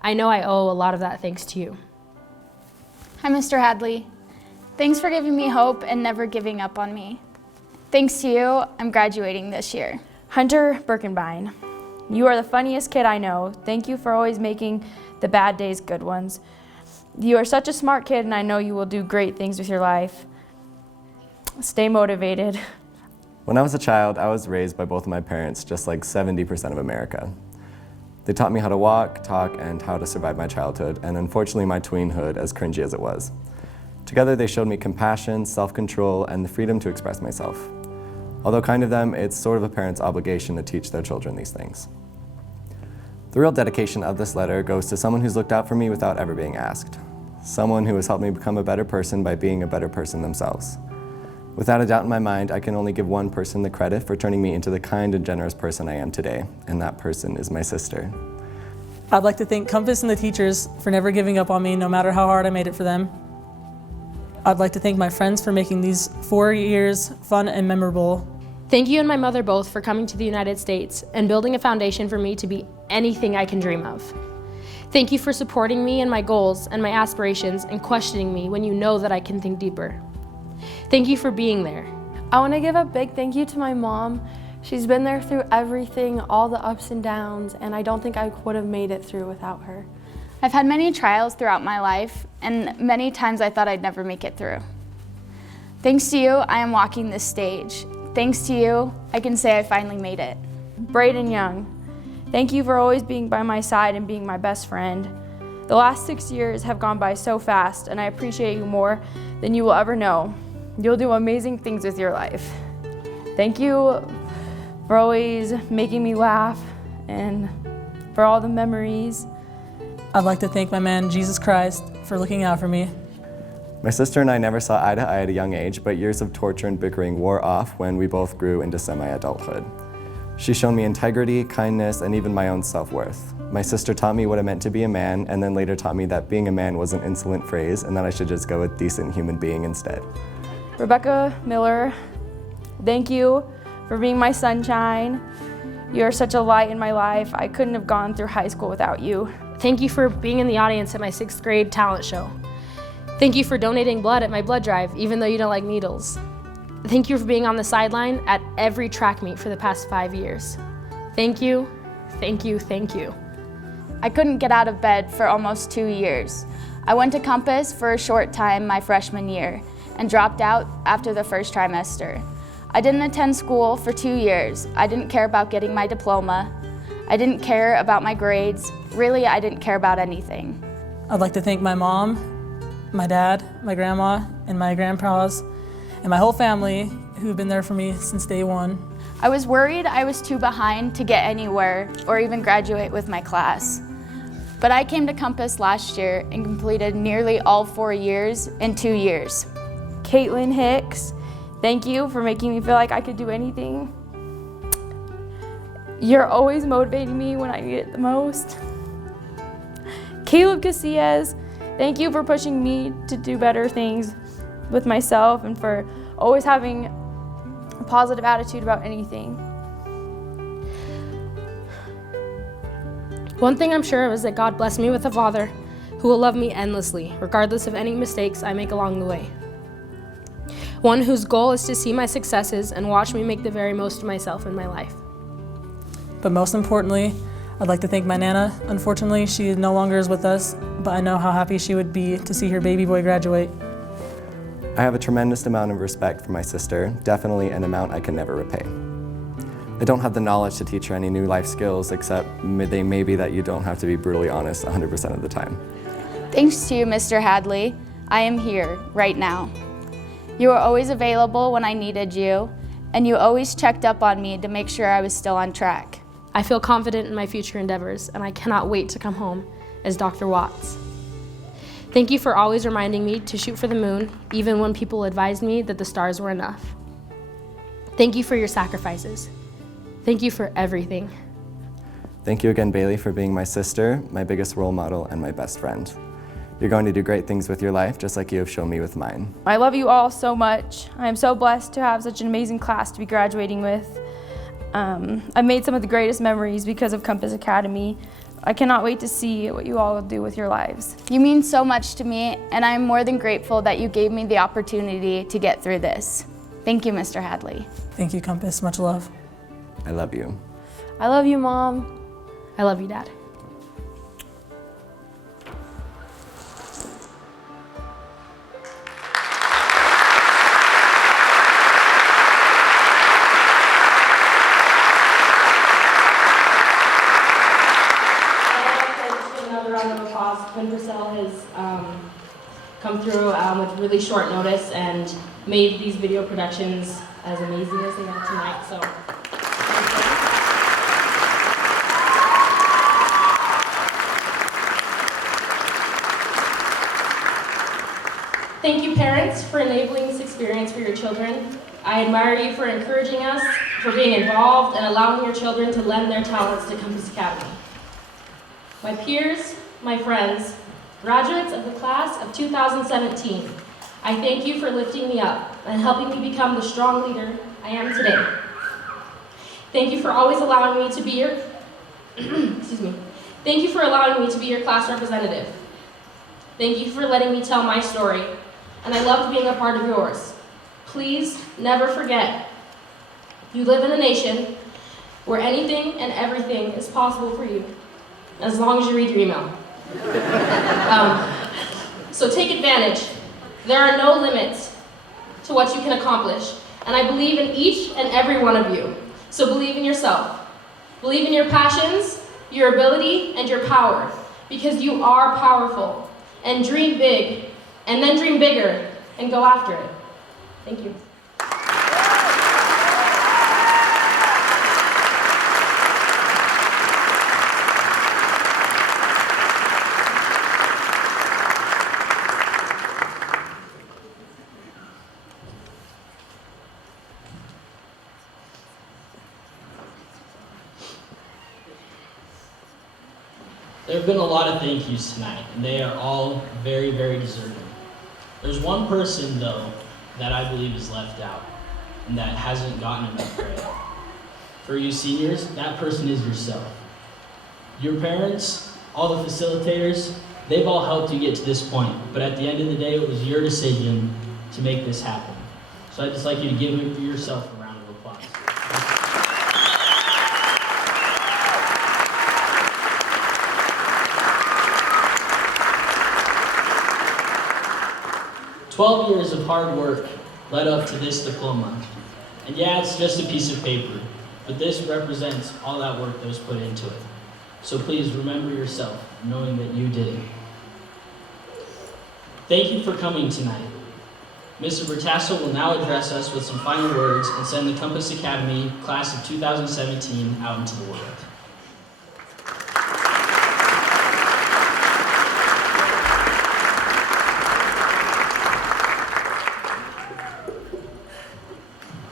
I know I owe a lot of that thanks to you. Hi, Mr. Hadley. Thanks for giving me hope and never giving up on me. Thanks to you, I'm graduating this year. Hunter Birkenbein, you are the funniest kid I know. Thank you for always making the bad days good ones. You are such a smart kid, and I know you will do great things with your life. Stay motivated. When I was a child, I was raised by both of my parents, just like 70% of America. They taught me how to walk, talk, and how to survive my childhood, and unfortunately my tweenhood, as cringy as it was. Together, they showed me compassion, self-control, and the freedom to express myself. Although kind of them, it's sort of a parent's obligation to teach their children these things. The real dedication of this letter goes to someone who's looked out for me without ever being asked. Someone who has helped me become a better person by being a better person themselves. Without a doubt in my mind, I can only give one person the credit for turning me into the kind and generous person I am today, and that person is my sister. I'd like to thank Compass and the teachers for never giving up on me, no matter how hard I made it for them. I'd like to thank my friends for making these 4 years fun and memorable. Thank you and my mother both for coming to the United States and building a foundation for me to be anything I can dream of. Thank you for supporting me in my goals and my aspirations and questioning me when you know that I can think deeper. Thank you for being there. I want to give a big thank you to my mom. She's been there through everything, all the ups and downs, and I don't think I would have made it through without her. I've had many trials throughout my life, and many times I thought I'd never make it through. Thanks to you, I am walking this stage. Thanks to you, I can say I finally made it. Braden Young, thank you for always being by my side and being my best friend. The last 6 years have gone by so fast, and I appreciate you more than you will ever know. You'll do amazing things with your life. Thank you for always making me laugh and for all the memories. I'd like to thank my man, Jesus Christ, for looking out for me. My sister and I never saw eye to eye at a young age, but years of torture and bickering wore off when we both grew into semi-adulthood. She's shown me integrity, kindness, and even my own self-worth. My sister taught me what it meant to be a man, and then later taught me that being a man was an insolent phrase and that I should just go with decent human being instead. Rebecca Miller, thank you for being my sunshine. You are such a light in my life. I couldn't have gone through high school without you. Thank you for being in the audience at my 6th grade talent show. Thank you for donating blood at my blood drive, even though you don't like needles. Thank you for being on the sideline at every track meet for the past 5 years. Thank you, thank you, thank you. I couldn't get out of bed for almost 2 years. I went to Compass for a short time my freshman year and dropped out after the first trimester. I didn't attend school for 2 years. I didn't care about getting my diploma. I didn't care about my grades. Really, I didn't care about anything. I'd like to thank my mom, my dad, my grandma, and my grandpas, and my whole family who've been there for me since day one. I was worried I was too behind to get anywhere or even graduate with my class. But I came to Compass last year and completed nearly all 4 years in 2 years. Caitlin Hicks, thank you for making me feel like I could do anything. You're always motivating me when I need it the most. Caleb Casillas, thank you for pushing me to do better things with myself and for always having a positive attitude about anything. One thing I'm sure of is that God blessed me with a father who will love me endlessly, regardless of any mistakes I make along the way. One whose goal is to see my successes and watch me make the very most of myself in my life. But most importantly, I'd like to thank my Nana. Unfortunately, she no longer is with us, but I know how happy she would be to see her baby boy graduate. I have a tremendous amount of respect for my sister, definitely an amount I can never repay. I don't have the knowledge to teach her any new life skills, except they may be that you don't have to be brutally honest 100% of the time. Thanks to you, Mr. Hadley, I am here right now. You were always available when I needed you, and you always checked up on me to make sure I was still on track. I feel confident in my future endeavors, and I cannot wait to come home as Dr. Watts. Thank you for always reminding me to shoot for the moon, even when people advised me that the stars were enough. Thank you for your sacrifices. Thank you for everything. Thank you again, Bailey, for being my sister, my biggest role model, and my best friend. You're going to do great things with your life, just like you have shown me with mine. I love you all so much. I am so blessed to have such an amazing class to be graduating with. I've made some of the greatest memories because of Compass Academy. I cannot wait to see what you all will do with your lives. You mean so much to me, and I'm more than grateful that you gave me the opportunity to get through this. Thank you, Mr. Hadley. Thank you, Compass. Much love. I love you. I love you, Mom. I love you, Dad. Quinn Purcell has come through with really short notice and made these video productions as amazing as they are tonight. So, thank you, parents, for enabling this experience for your children. I admire you for encouraging us, for being involved, and allowing your children to lend their talents to Compass Academy. My peers, my friends, graduates of the class of 2017, I thank you for lifting me up and helping me become the strong leader I am today. Thank you for always allowing me to be your, excuse me. Thank you for allowing me to be your class representative. Thank you for letting me tell my story, and I loved being a part of yours. Please never forget, you live in a nation where anything and everything is possible for you, as long as you read your email. So take advantage. There are no limits to what you can accomplish, and I believe in each and every one of you. So believe in yourself. Believe in your passions, your ability, and your power, because you are powerful. And dream big, and then dream bigger, and go after it. Thank you. There have been a lot of thank yous tonight, and they are all very, very deserving. There's one person, though, that I believe is left out, and that hasn't gotten enough credit. For you seniors, that person is yourself. Your parents, all the facilitators, they've all helped you get to this point, but at the end of the day, it was your decision to make this happen. So I'd just like you to give yourself a round of applause. 12 years of hard work led up to this diploma. And yeah, it's just a piece of paper, but this represents all that work that was put into it. So please remember yourself, knowing that you did it. Thank you for coming tonight. Mr. Bertasso will now address us with some final words and send the Compass Academy class of 2017 out into the world.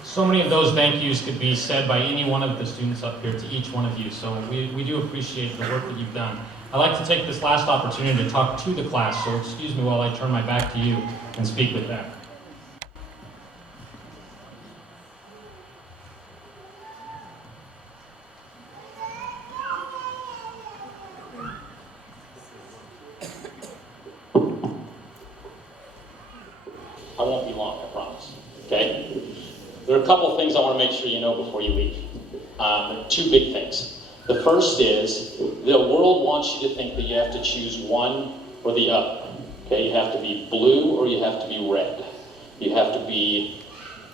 So many of those thank yous could be said by any one of the students up here to each one of you, so we do appreciate the work that you've done. I'd like to take this last opportunity to talk to the class, so excuse me while I turn my back to you and speak with them. I won't be long, I promise, okay? There are a couple of things I want to make sure you know before you leave. Two big things. The first is the world wants you to think that you have to choose one or the other. Okay, you have to be blue or you have to be red. You have to be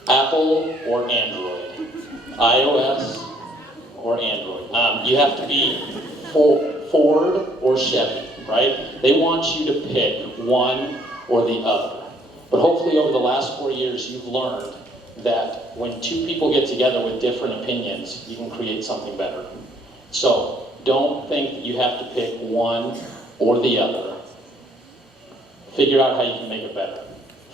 Apple or Android, iOS or Android. You have to be Ford or Chevy, right? They want you to pick one or the other. But hopefully over the last 4 years, you've learned that when two people get together with different opinions, you can create something better. So don't think that you have to pick one or the other. Figure out how you can make it better.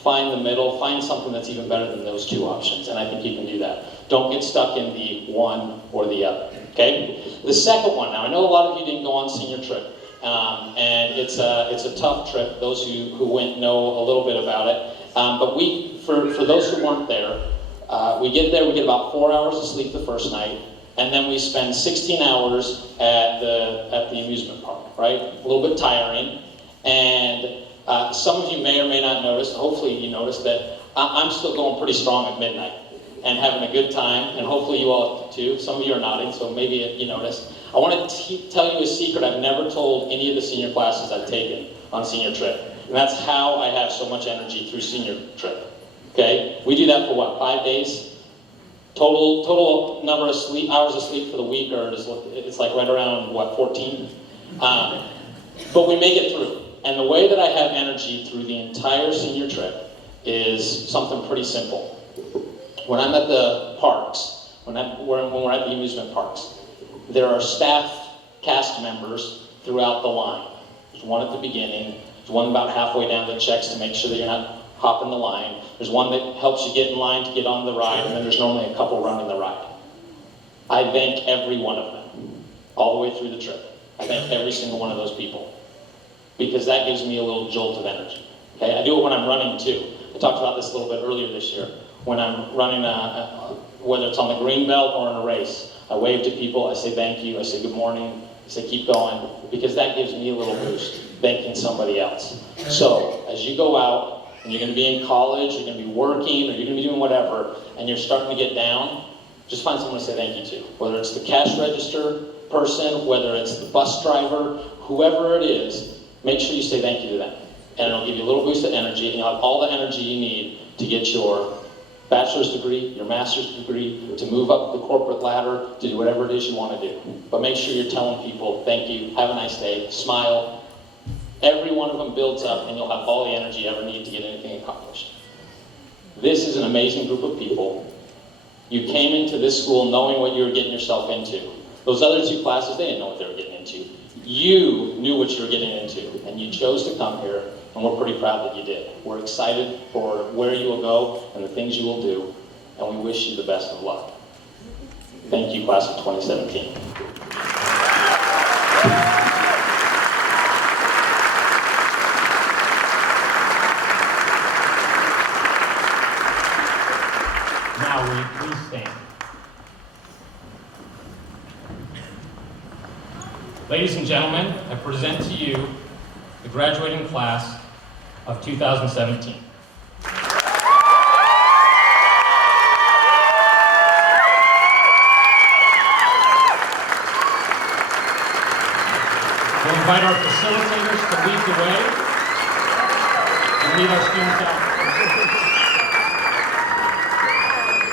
Find the middle, find something that's even better than those two options, and I think you can do that. Don't get stuck in the one or the other, okay? The second one, now I know a lot of you didn't go on senior trip, and it's a tough trip. Those who went know a little bit about it, but for those who weren't there, we get there, we get about 4 hours of sleep the first night, and then we spend 16 hours at the amusement park, right? A little bit tiring, and some of you may or may not notice, hopefully you noticed that I'm still going pretty strong at midnight and having a good time, and hopefully you all too. Some of you are nodding, so maybe you noticed. I want to tell you a secret I've never told any of the senior classes I've taken on senior trip, and that's how I have so much energy through senior trip, okay? We do that for what, 5 days? Total number of hours of sleep for the week, or it's like right around, what, 14? But we make it through. And the way that I have energy through the entire senior trip is something pretty simple. When I'm at the parks, when we're at the amusement parks, there are staff cast members throughout the line. There's one at the beginning, there's one about halfway down that checks to make sure that you're not hopping the line. There's one that helps you get in line to get on the ride, and then there's normally a couple running the ride. I thank every one of them, all the way through the trip. I thank every single one of those people, because that gives me a little jolt of energy. Okay, I do it when I'm running too. I talked about this a little bit earlier this year. When I'm running, whether it's on the green belt or in a race, I wave to people, I say thank you, I say good morning, I say keep going, because that gives me a little boost, thanking somebody else. So, as you go out, and you're gonna be in college, you're gonna be working, or you're gonna be doing whatever, and you're starting to get down, just find someone to say thank you to. Whether it's the cash register person, whether it's the bus driver, whoever it is, make sure you say thank you to them. And it'll give you a little boost of energy, and you'll have all the energy you need to get your bachelor's degree, your master's degree, to move up the corporate ladder, to do whatever it is you want to do. But make sure you're telling people, thank you, have a nice day, smile. Every one of them builds up, and you'll have all the energy you ever need to get anything accomplished. This is an amazing group of people. You came into this school knowing what you were getting yourself into. Those other two classes, they didn't know what they were getting into. You knew what you were getting into, and you chose to come here, and we're pretty proud that you did. We're excited for where you will go and the things you will do, and we wish you the best of luck. Thank you, class of 2017. Now, will you please stand? Ladies and gentlemen, I present to you the graduating class of 2017. We'll invite our facilitators to lead the way and lead our students out.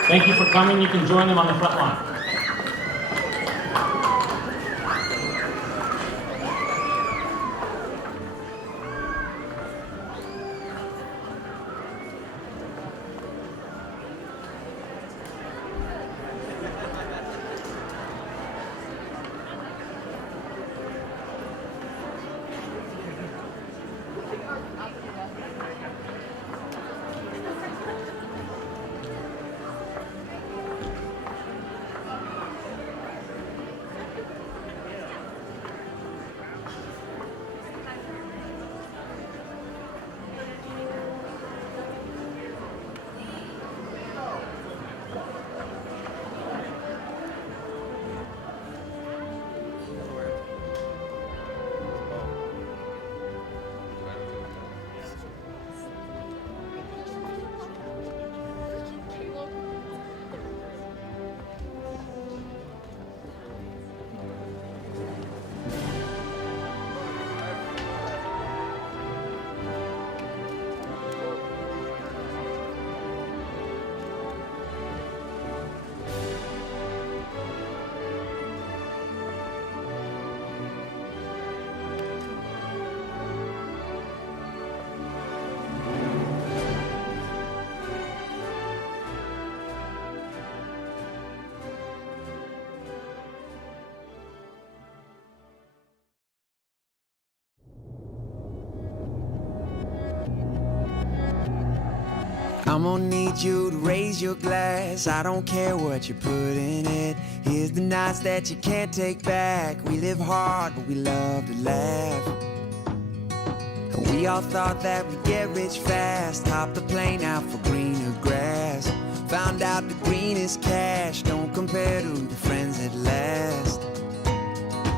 Thank you for coming. You can join them on the front line. I'm gonna need you to raise your glass. I don't care what you put in it. Here's the nights that you can't take back. We live hard, but we love to laugh. And we all thought that we'd get rich fast. Hop the plane out for greener grass. Found out the greenest cash don't compare to the friends that last.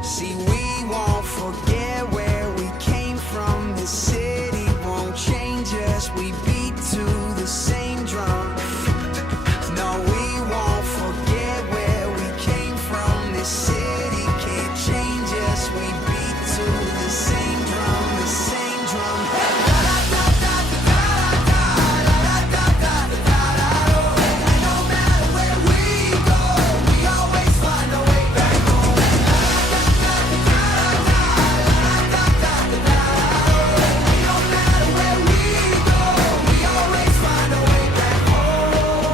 See, we won't forget where we came from. This city won't change us. We beat to the same drum. No, we won't forget where we came from. This city can't change us. We beat to the same drum, the same drum. No matter where we go, we always find a way back home. No matter where we go, we always find a way back home.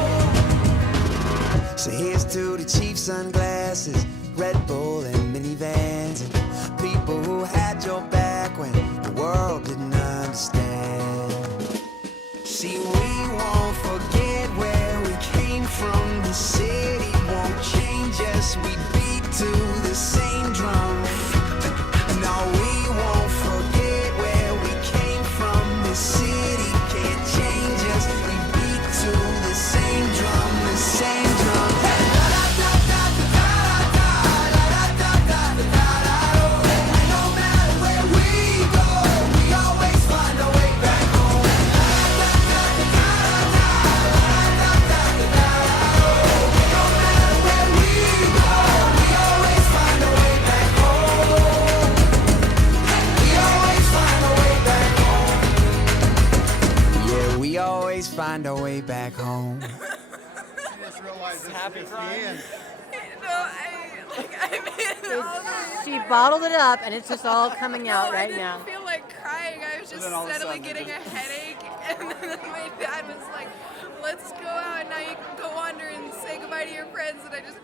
So here's to the cheap sunglasses, Red Bull and minivans, and people who had your back when the world didn't understand. See, we won't forget where we came from. The city won't change us. We beat to the same drum. No, we won't forget where we came from. The city can't change us. We beat to the same drum, the same drum. No matter where we go, we always find a way back home. No matter where we go, we always find a way back home. We always find a way back home. Yeah, we always find a way back home. She bottled it up, and it's just all coming out right now. I didn't feel like crying. I was just steadily getting a headache, and then my dad was like, "Let's go out, and now you can go wander and say goodbye to your friends." And I just